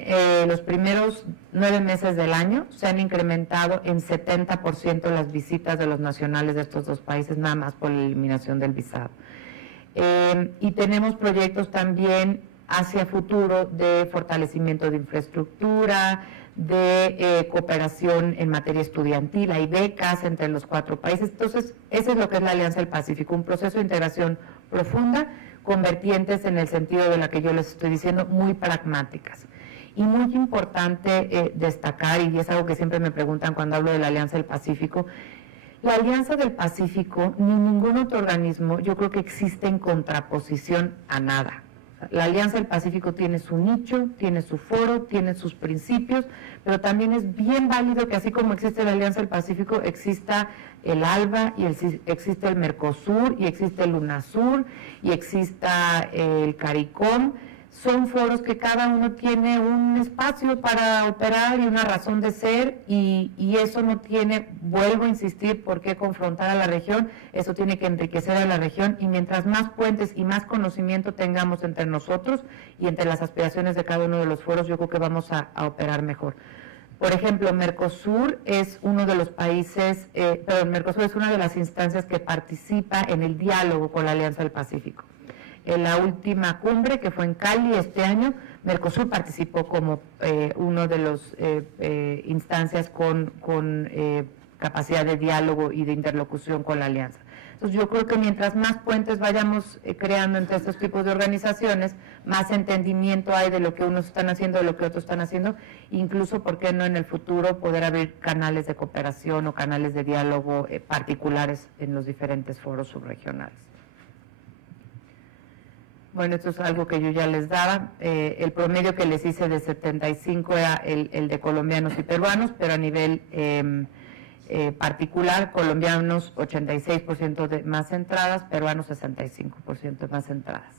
los primeros 9 meses del año se han incrementado en 70% las visitas de los nacionales de estos dos países, nada más por la eliminación del visado. Y tenemos proyectos también hacia futuro de fortalecimiento de infraestructura, de cooperación en materia estudiantil, hay becas entre los 4 países. Entonces, eso es lo que es la Alianza del Pacífico, un proceso de integración profunda, con vertientes en el sentido de la que yo les estoy diciendo, muy pragmáticas. Y muy importante destacar, y es algo que siempre me preguntan cuando hablo de la Alianza del Pacífico, la Alianza del Pacífico, ni ningún otro organismo, yo creo que existe en contraposición a nada. La Alianza del Pacífico tiene su nicho, tiene su foro, tiene sus principios, pero también es bien válido que así como existe la Alianza del Pacífico, exista el ALBA, y existe el Mercosur, y existe el UNASUR, y exista el CARICOM. Son foros que cada uno tiene un espacio para operar y una razón de ser, y eso no tiene, vuelvo a insistir, por qué confrontar a la región. Eso tiene que enriquecer a la región, y mientras más puentes y más conocimiento tengamos entre nosotros y entre las aspiraciones de cada uno de los foros, yo creo que vamos a operar mejor. Por ejemplo, Mercosur es uno de los países, Mercosur es una de las instancias que participa en el diálogo con la Alianza del Pacífico. En la última cumbre, que fue en Cali este año, Mercosur participó como uno de las instancias con capacidad de diálogo y de interlocución con la Alianza. Entonces, yo creo que mientras más puentes vayamos creando entre estos tipos de organizaciones, más entendimiento hay de lo que unos están haciendo, de lo que otros están haciendo, incluso, ¿por qué no en el futuro poder abrir canales de cooperación o canales de diálogo particulares en los diferentes foros subregionales? Bueno, esto es algo que yo ya les daba. El promedio que les hice de 75 era el de colombianos y peruanos, pero a nivel particular, colombianos 86% de más entradas, peruanos 65% de más entradas.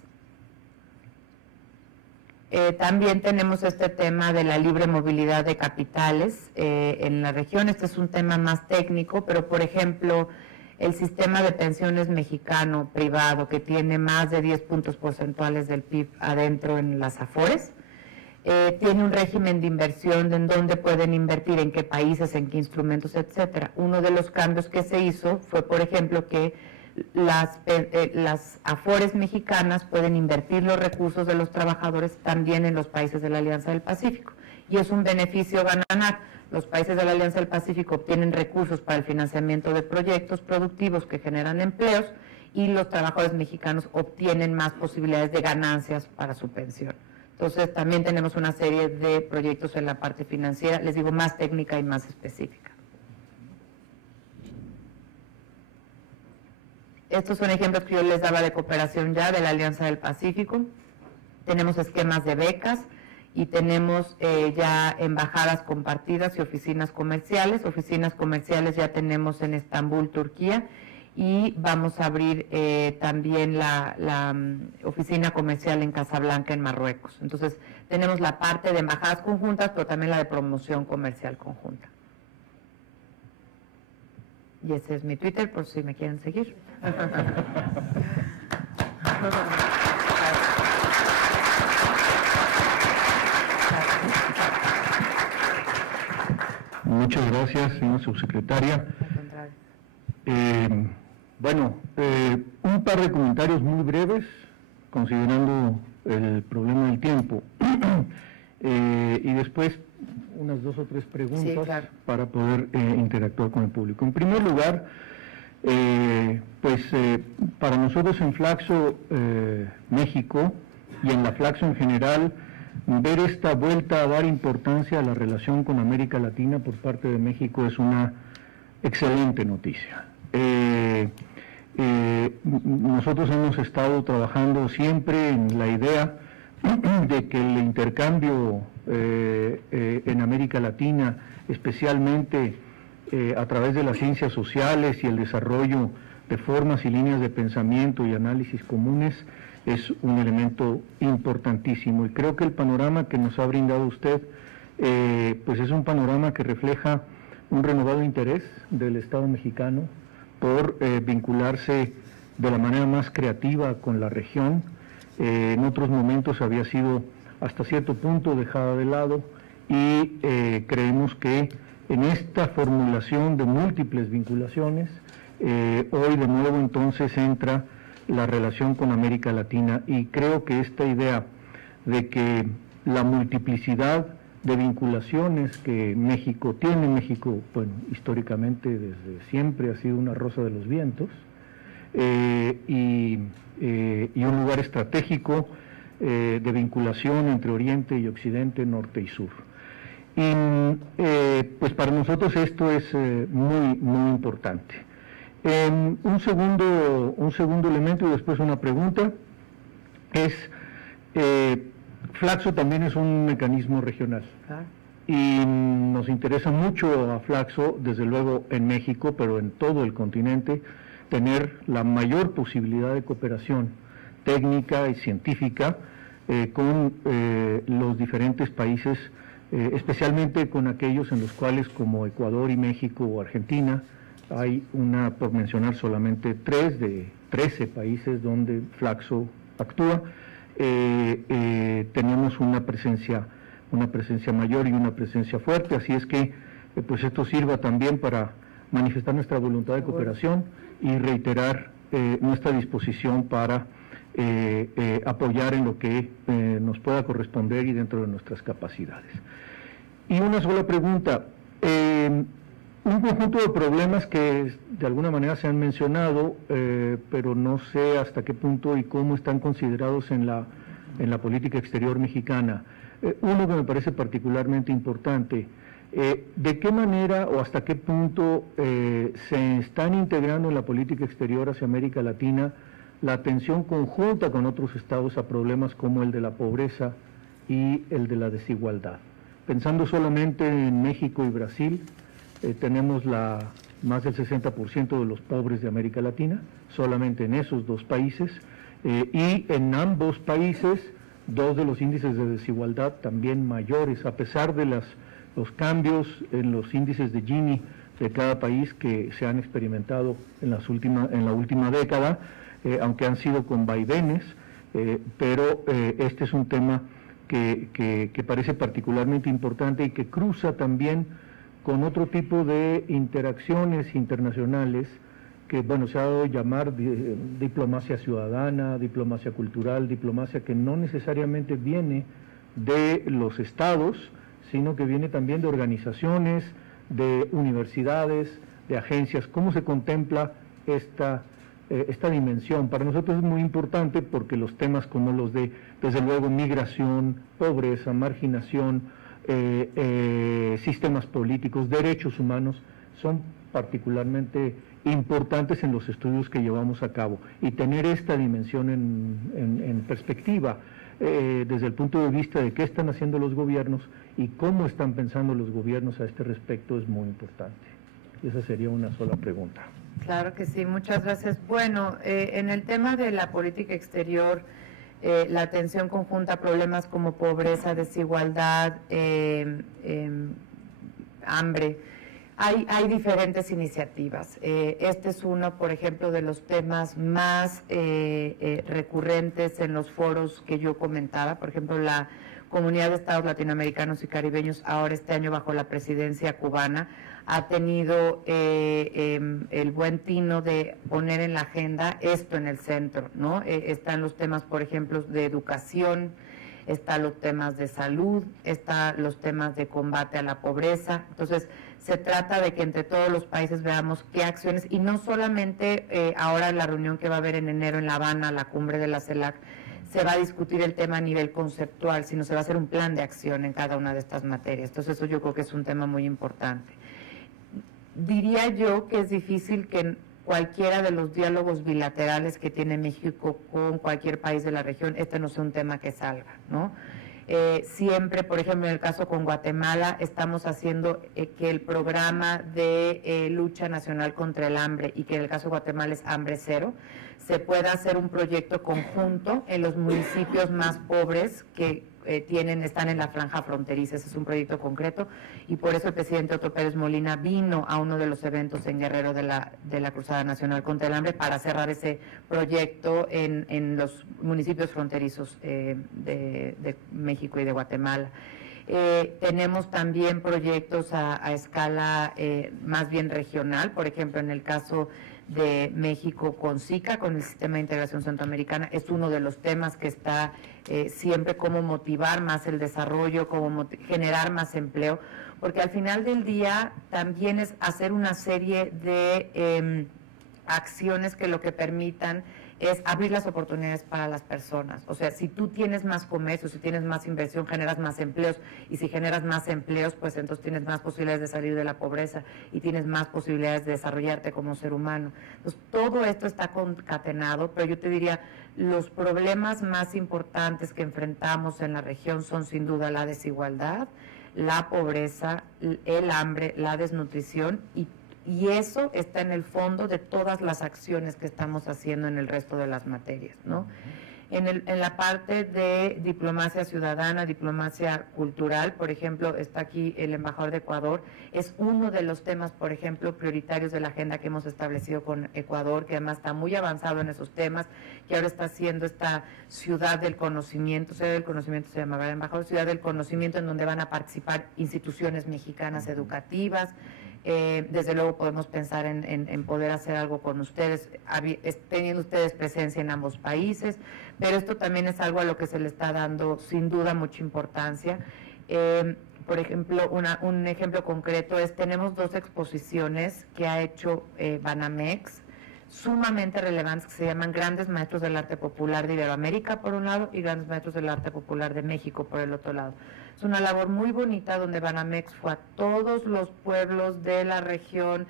También tenemos este tema de la libre movilidad de capitales en la región. Este es un tema más técnico, pero por ejemplo, el sistema de pensiones mexicano privado, que tiene más de 10 puntos porcentuales del PIB adentro en las AFORES, tiene un régimen de inversión de en dónde pueden invertir, en qué países, en qué instrumentos, etcétera. Uno de los cambios que se hizo fue, por ejemplo, que las AFORES mexicanas pueden invertir los recursos de los trabajadores también en los países de la Alianza del Pacífico. Y es un beneficio ganar. Los países de la Alianza del Pacífico obtienen recursos para el financiamiento de proyectos productivos que generan empleos, y los trabajadores mexicanos obtienen más posibilidades de ganancias para su pensión. Entonces, también tenemos una serie de proyectos en la parte financiera, les digo, más técnica y más específica. Estos son ejemplos que yo les daba de cooperación ya de la Alianza del Pacífico. Tenemos esquemas de becas, y tenemos ya embajadas compartidas y oficinas comerciales. Oficinas comerciales ya tenemos en Estambul, Turquía, y vamos a abrir también la oficina comercial en Casablanca, en Marruecos. Entonces, tenemos la parte de embajadas conjuntas, pero también la de promoción comercial conjunta. Y ese es mi Twitter, por si me quieren seguir. Muchas gracias, señora subsecretaria. Bueno, un par de comentarios muy breves, considerando el problema del tiempo. Y después unas 2 o 3 preguntas, sí, claro, para poder interactuar con el público. En primer lugar, para nosotros en Flaxo México, y en la Flaxo en general, ver esta vuelta a dar importancia a la relación con América Latina por parte de México es una excelente noticia. Nosotros hemos estado trabajando siempre en la idea de que el intercambio en América Latina, especialmente a través de las ciencias sociales y el desarrollo de formas y líneas de pensamiento y análisis comunes, es un elemento importantísimo, y creo que el panorama que nos ha brindado usted pues es un panorama que refleja un renovado interés del Estado mexicano por vincularse de la manera más creativa con la región, en otros momentos había sido hasta cierto punto dejada de lado, y creemos que en esta formulación de múltiples vinculaciones, hoy de nuevo entonces entra la relación con América Latina, y creo que esta idea de que la multiplicidad de vinculaciones que México tiene, México, bueno, históricamente desde siempre ha sido una rosa de los vientos, y un lugar estratégico de vinculación entre Oriente y Occidente, Norte y Sur. Y pues para nosotros esto es muy, muy importante. Un segundo elemento y después una pregunta es, Flaxo también es un mecanismo regional, y nos interesa mucho a Flaxo, desde luego en México, pero en todo el continente, tener la mayor posibilidad de cooperación técnica y científica con los diferentes países, especialmente con aquellos en los cuales, como Ecuador y México o Argentina, hay por mencionar solamente 3 de 13 países donde Flaxo actúa. Tenemos una presencia mayor y una presencia fuerte, así es que pues esto sirva también para manifestar nuestra voluntad de cooperación y reiterar nuestra disposición para apoyar en lo que nos pueda corresponder y dentro de nuestras capacidades. Y una sola pregunta, un conjunto de problemas que de alguna manera se han mencionado, pero no sé hasta qué punto y cómo están considerados en la política exterior mexicana. Uno que me parece particularmente importante, ¿de qué manera o hasta qué punto se están integrando en la política exterior hacia América Latina la atención conjunta con otros estados a problemas como el de la pobreza y el de la desigualdad? Pensando solamente en México y Brasil, tenemos más del 60% de los pobres de América Latina, solamente en esos 2 países, y en ambos países 2 de los índices de desigualdad también mayores, a pesar de los cambios en los índices de Gini de cada país que se han experimentado en la última década, aunque han sido con vaivenes, pero este es un tema que parece particularmente importante y que cruza también con otro tipo de interacciones internacionales que, bueno, se ha dado a llamar diplomacia ciudadana, diplomacia cultural, diplomacia que no necesariamente viene de los estados, sino que viene también de organizaciones, de universidades, de agencias. ¿Cómo se contempla esta dimensión? Para nosotros es muy importante porque los temas como los de, desde luego, migración, pobreza, marginación, sistemas políticos, derechos humanos, son particularmente importantes en los estudios que llevamos a cabo, y tener esta dimensión en perspectiva desde el punto de vista de qué están haciendo los gobiernos y cómo están pensando los gobiernos a este respecto es muy importante. Esa sería una sola pregunta. Claro que sí, muchas gracias. Bueno, en el tema de la política exterior, la atención conjunta a problemas como pobreza, desigualdad, hambre, hay diferentes iniciativas. Este es uno, por ejemplo, de los temas más recurrentes en los foros que yo comentaba. Por ejemplo, la Comunidad de Estados Latinoamericanos y Caribeños, ahora este año bajo la presidencia cubana, ha tenido el buen tino de poner en la agenda esto en el centro, ¿no? Están los temas, por ejemplo, de educación, están los temas de salud, están los temas de combate a la pobreza. Entonces, se trata de que entre todos los países veamos qué acciones, y no solamente ahora en la reunión que va a haber en enero en La Habana, la cumbre de la CELAC, se va a discutir el tema a nivel conceptual, sino se va a hacer un plan de acción en cada una de estas materias. Entonces, eso yo creo que es un tema muy importante. Diría yo que es difícil que en cualquiera de los diálogos bilaterales que tiene México con cualquier país de la región, este no sea un tema que salga, ¿no? Siempre, por ejemplo, en el caso con Guatemala, estamos haciendo que el programa de lucha nacional contra el hambre, y que en el caso de Guatemala es Hambre Cero, se pueda hacer un proyecto conjunto en los municipios más pobres que están en la franja fronteriza. Ese es un proyecto concreto y por eso el presidente Otto Pérez Molina vino a uno de los eventos en Guerrero de la Cruzada Nacional contra el Hambre para cerrar ese proyecto en los municipios fronterizos de México y de Guatemala. Tenemos también proyectos a escala más bien regional, por ejemplo, en el caso de México con SICA, con el Sistema de Integración Centroamericana, es uno de los temas que está siempre cómo motivar más el desarrollo, cómo generar más empleo, porque al final del día también es hacer una serie de acciones que lo que permitan es abrir las oportunidades para las personas. O sea, si tú tienes más comercio, si tienes más inversión, generas más empleos, y si generas más empleos, pues entonces tienes más posibilidades de salir de la pobreza y tienes más posibilidades de desarrollarte como ser humano. Entonces, todo esto está concatenado, pero yo te diría, los problemas más importantes que enfrentamos en la región son sin duda la desigualdad, la pobreza, el hambre, la desnutrición y eso está en el fondo de todas las acciones que estamos haciendo en el resto de las materias, ¿no? En la parte de diplomacia ciudadana, diplomacia cultural, por ejemplo, está aquí el embajador de Ecuador, es uno de los temas, por ejemplo, prioritarios de la agenda que hemos establecido con Ecuador, que además está muy avanzado en esos temas, que ahora está haciendo esta ciudad del conocimiento, ciudad del conocimiento se llamaba el embajador, ciudad del conocimiento, en donde van a participar instituciones mexicanas educativas. Desde luego podemos pensar en poder hacer algo con ustedes, teniendo ustedes presencia en ambos países, pero esto también es algo a lo que se le está dando sin duda mucha importancia. Por ejemplo, un ejemplo concreto es, tenemos 2 exposiciones que ha hecho Banamex, sumamente relevantes, que se llaman Grandes Maestros del Arte Popular de Iberoamérica por un lado y Grandes Maestros del Arte Popular de México por el otro lado. Es una labor muy bonita donde Banamex fue a todos los pueblos de la región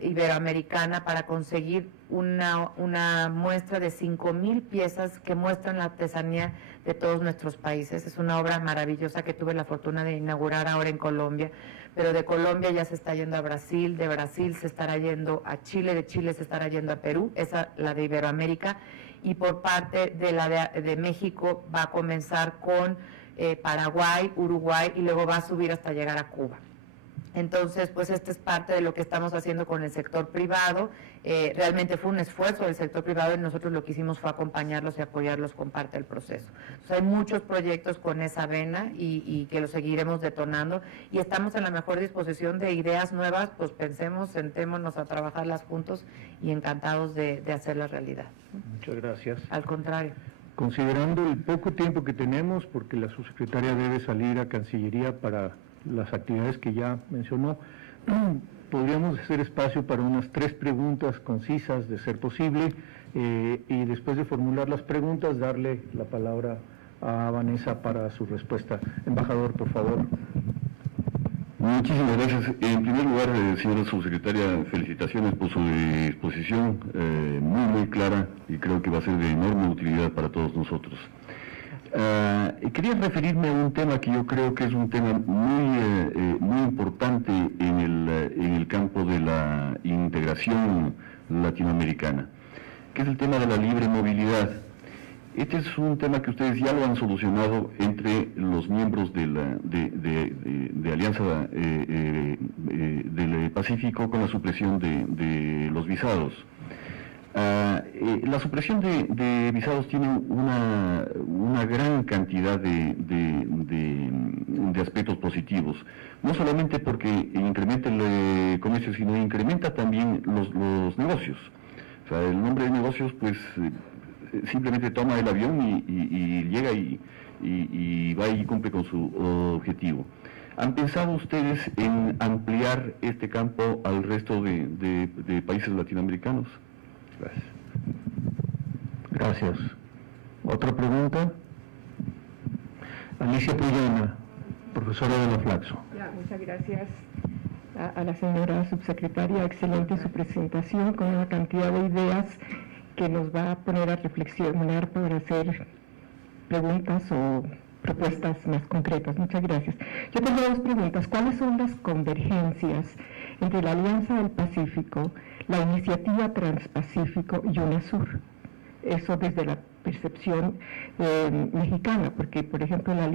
iberoamericana para conseguir una muestra de 5,000 piezas que muestran la artesanía de todos nuestros países. Es una obra maravillosa que tuve la fortuna de inaugurar ahora en Colombia, pero de Colombia ya se está yendo a Brasil, de Brasil se estará yendo a Chile, de Chile se estará yendo a Perú, esa la de Iberoamérica, y por parte de la de México va a comenzar con Paraguay, Uruguay y luego va a subir hasta llegar a Cuba. Entonces, pues esta es parte de lo que estamos haciendo con el sector privado. Realmente fue un esfuerzo del sector privado y nosotros lo que hicimos fue acompañarlos y apoyarlos con parte del proceso. Entonces, hay muchos proyectos con esa vena y que los seguiremos detonando y estamos en la mejor disposición de ideas nuevas, pues pensemos, sentémonos a trabajarlas juntos y encantados de hacerlas realidad. Muchas gracias. Al contrario. Considerando el poco tiempo que tenemos, porque la subsecretaria debe salir a Cancillería para las actividades que ya mencionó, podríamos hacer espacio para unas 3 preguntas concisas, de ser posible, y después de formular las preguntas, darle la palabra a Vanessa para su respuesta. Embajador, por favor. Muchísimas gracias. En primer lugar, señora subsecretaria, felicitaciones por su exposición, muy clara, y creo que va a ser de enorme utilidad para todos nosotros. Quería referirme a un tema que yo creo que es un tema muy importante en el campo de la integración latinoamericana, que es el tema de la libre movilidad. Este es un tema que ustedes ya lo han solucionado entre los miembros de Alianza del Pacífico con la supresión de los visados. La supresión de visados tiene una gran cantidad de aspectos positivos, no solamente porque incrementa el comercio, sino incrementa también los negocios. O sea, el nombre de negocios, pues, simplemente toma el avión y llega y va y cumple con su objetivo. ¿Han pensado ustedes en ampliar este campo al resto de países latinoamericanos? Gracias. Gracias. ¿Otra pregunta? Alicia Puyana, profesora de la Flaxo. Muchas gracias a la señora subsecretaria. Excelente su presentación con una cantidad de ideas que nos va a poner a reflexionar para hacer preguntas o propuestas más concretas. Muchas gracias. Yo tengo 2 preguntas. ¿Cuáles son las convergencias entre la Alianza del Pacífico, la Iniciativa Transpacífico y UNASUR? Eso desde la percepción mexicana, porque, por ejemplo, la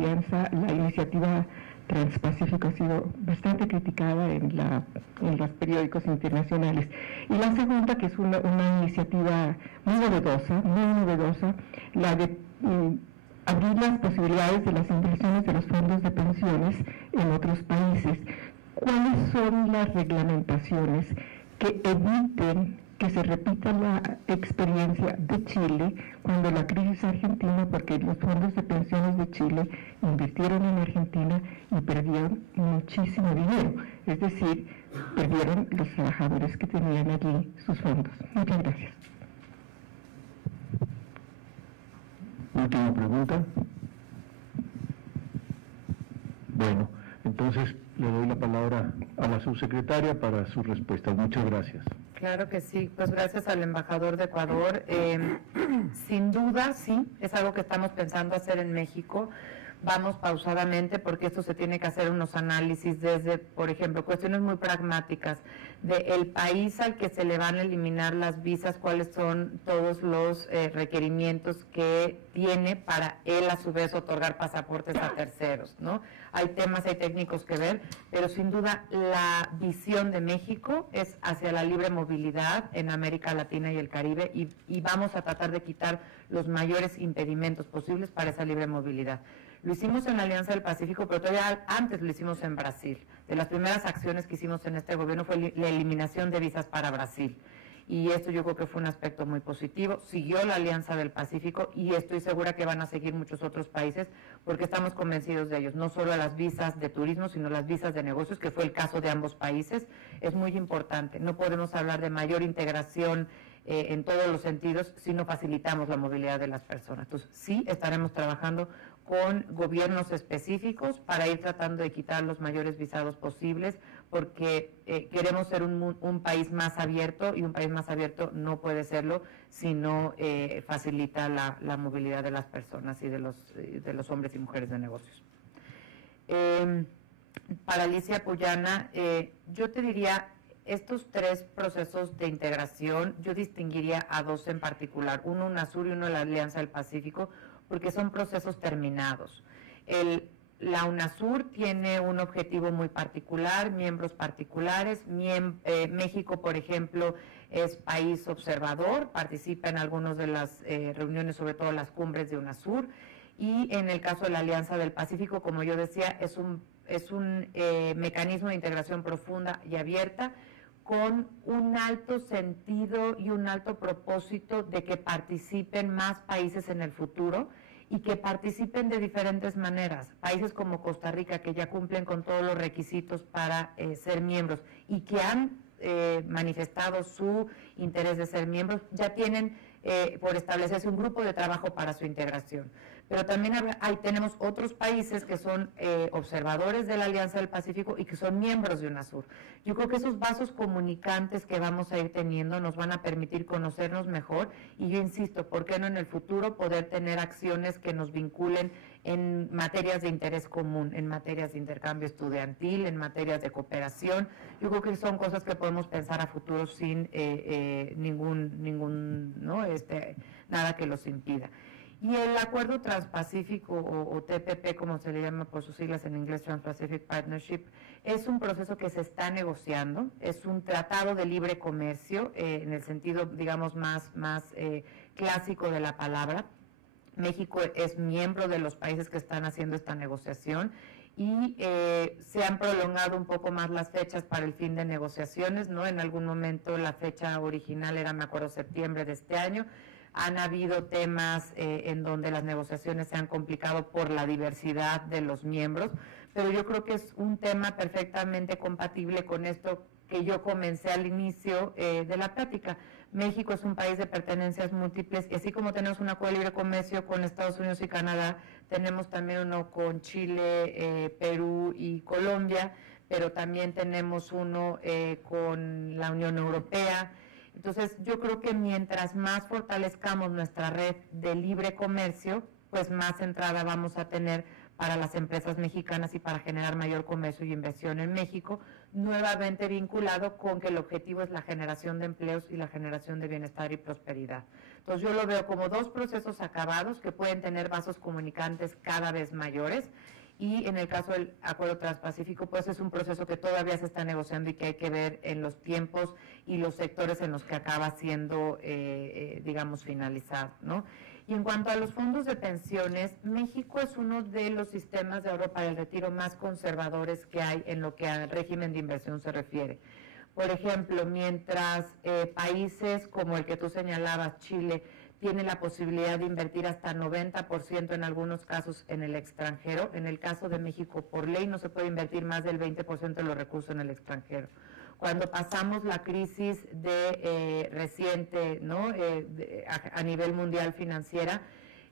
iniciativa Transpacífico ha sido bastante criticada en los periódicos internacionales. Y la segunda, que es una iniciativa muy novedosa, la de abrir las posibilidades de las inversiones de los fondos de pensiones en otros países. ¿Cuáles son las reglamentaciones que eviten que se repita la experiencia de Chile cuando la crisis argentina, porque los fondos de pensiones de Chile invirtieron en Argentina y perdieron muchísimo dinero? Es decir, perdieron los trabajadores que tenían allí sus fondos. Muchas gracias. Última pregunta. Bueno, entonces le doy la palabra a la subsecretaria para su respuesta. Muchas gracias. Claro que sí, pues gracias al embajador de Ecuador. Sin duda, sí, es algo que estamos pensando hacer en México. Vamos pausadamente porque esto se tiene que hacer unos análisis desde, por ejemplo, cuestiones muy pragmáticas del país al que se le van a eliminar las visas, cuáles son todos los requerimientos que tiene para él a su vez otorgar pasaportes a terceros, ¿no? Hay temas, hay técnicos que ver, pero sin duda la visión de México es hacia la libre movilidad en América Latina y el Caribe y vamos a tratar de quitar los mayores impedimentos posibles para esa libre movilidad. Lo hicimos en la Alianza del Pacífico, pero todavía antes lo hicimos en Brasil. De las primeras acciones que hicimos en este gobierno fue la eliminación de visas para Brasil. Y esto yo creo que fue un aspecto muy positivo. Siguió la Alianza del Pacífico y estoy segura que van a seguir muchos otros países porque estamos convencidos de ellos. No solo las visas de turismo, sino las visas de negocios, que fue el caso de ambos países. Es muy importante. No podemos hablar de mayor integración en todos los sentidos si no facilitamos la movilidad de las personas. Entonces, sí estaremos trabajando con gobiernos específicos para ir tratando de quitar los mayores visados posibles, porque queremos ser un país más abierto, y un país más abierto no puede serlo si no facilita la movilidad de las personas y de los hombres y mujeres de negocios. Para Alicia Puyana, yo te diría, estos tres procesos de integración, yo distinguiría a dos en particular, uno UNASUR y uno la Alianza del Pacífico, porque son procesos terminados. La UNASUR tiene un objetivo muy particular, miembros particulares. México, por ejemplo, es país observador, participa en algunas de las reuniones, sobre todo las cumbres de UNASUR, y en el caso de la Alianza del Pacífico, como yo decía, es un mecanismo de integración profunda y abierta, con un alto sentido y un alto propósito de que participen más países en el futuro y que participen de diferentes maneras. Países como Costa Rica, que ya cumplen con todos los requisitos para ser miembros y que han manifestado su interés de ser miembros, ya tienen por establecerse un grupo de trabajo para su integración. Pero también tenemos otros países que son observadores de la Alianza del Pacífico y que son miembros de UNASUR. Yo creo que esos vasos comunicantes que vamos a ir teniendo nos van a permitir conocernos mejor y yo insisto, ¿por qué no en el futuro poder tener acciones que nos vinculen en materias de interés común, en materias de intercambio estudiantil, en materias de cooperación? Yo creo que son cosas que podemos pensar a futuro sin nada que los impida. Y el Acuerdo Transpacífico, o TPP, como se le llama por sus siglas en inglés, Trans-Pacific Partnership, es un proceso que se está negociando, es un tratado de libre comercio, en el sentido, digamos, más clásico de la palabra. México es miembro de los países que están haciendo esta negociación y se han prolongado un poco más las fechas para el fin de negociaciones, ¿no? En algún momento la fecha original era, me acuerdo, septiembre de este año. Han habido temas en donde las negociaciones se han complicado por la diversidad de los miembros, pero yo creo que es un tema perfectamente compatible con esto que yo comencé al inicio de la plática. México es un país de pertenencias múltiples y así como tenemos un acuerdo de libre comercio con Estados Unidos y Canadá, tenemos también uno con Chile, Perú y Colombia, pero también tenemos uno con la Unión Europea. Entonces, yo creo que mientras más fortalezcamos nuestra red de libre comercio, pues más entrada vamos a tener para las empresas mexicanas y para generar mayor comercio y inversión en México, nuevamente vinculado con que el objetivo es la generación de empleos y la generación de bienestar y prosperidad. Entonces yo lo veo como dos procesos acabados que pueden tener vasos comunicantes cada vez mayores, y en el caso del Acuerdo Transpacífico, pues es un proceso que todavía se está negociando y que hay que ver en los tiempos y los sectores en los que acaba siendo, digamos, finalizado, ¿no? Y en cuanto a los fondos de pensiones, México es uno de los sistemas de ahorro para el retiro más conservadores que hay en lo que al régimen de inversión se refiere. Por ejemplo, mientras países como el que tú señalabas, Chile, tiene la posibilidad de invertir hasta 90% en algunos casos en el extranjero. En el caso de México, por ley, no se puede invertir más del 20% de los recursos en el extranjero. Cuando pasamos la crisis reciente, ¿no? A nivel mundial financiera,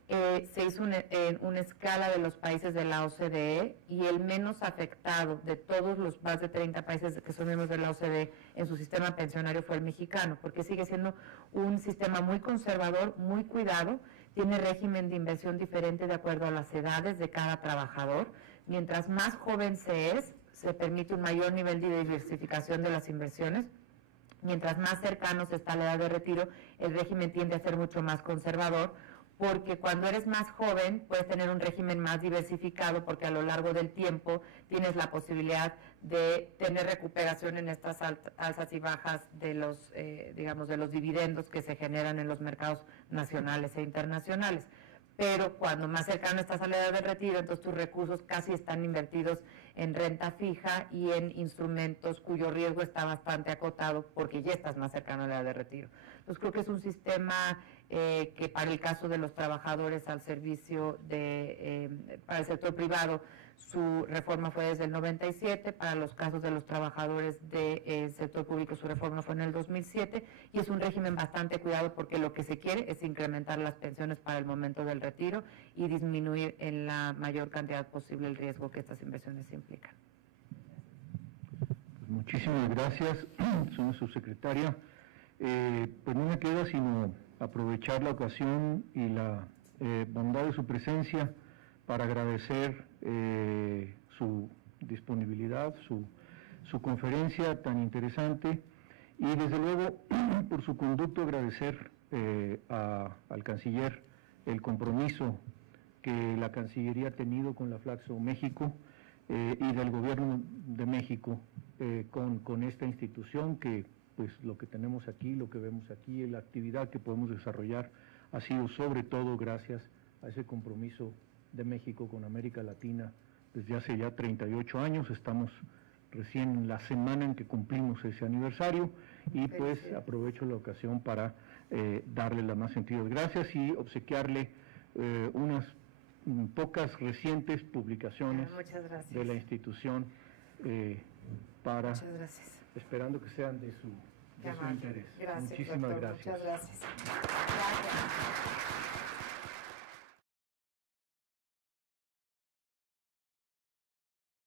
se hizo una escala de los países de la OCDE, y el menos afectado de todos los más de 30 países que son miembros de la OCDE en su sistema pensionario fue el mexicano, porque sigue siendo un sistema muy conservador, muy cuidado, tiene régimen de inversión diferente de acuerdo a las edades de cada trabajador. Mientras más joven se permite un mayor nivel de diversificación de las inversiones. Mientras más cercanos está a la edad de retiro, el régimen tiende a ser mucho más conservador, porque cuando eres más joven puedes tener un régimen más diversificado, porque a lo largo del tiempo tienes la posibilidad de tener recuperación en estas alzas y bajas de los, digamos, de los dividendos que se generan en los mercados nacionales e internacionales. Pero cuando más cercano estás a la edad de retiro, entonces tus recursos casi están invertidos en renta fija y en instrumentos cuyo riesgo está bastante acotado, porque ya estás más cercano a la edad de retiro. Entonces creo que es un sistema que para el caso de los trabajadores al servicio para el sector privado, su reforma fue desde el 97, para los casos de los trabajadores del sector público su reforma fue en el 2007, y es un régimen bastante cuidado, porque lo que se quiere es incrementar las pensiones para el momento del retiro y disminuir en la mayor cantidad posible el riesgo que estas inversiones implican. Pues muchísimas gracias, señora subsecretaria. Pues no me queda sino aprovechar la ocasión y la bondad de su presencia para agradecer su disponibilidad, su conferencia tan interesante, y desde luego por su conducto agradecer al canciller el compromiso que la Cancillería ha tenido con la Flaxo México y del Gobierno de México con esta institución, que pues lo que tenemos aquí, lo que vemos aquí, y la actividad que podemos desarrollar ha sido sobre todo gracias a ese compromiso de México con América Latina desde hace ya 38 años. Estamos recién en la semana en que cumplimos ese aniversario, y pues aprovecho la ocasión para darle las más sentidas gracias y obsequiarle unas pocas recientes publicaciones de la institución esperando que sean de su interés. Gracias, Muchísimas doctor, gracias. Muchas gracias. Gracias.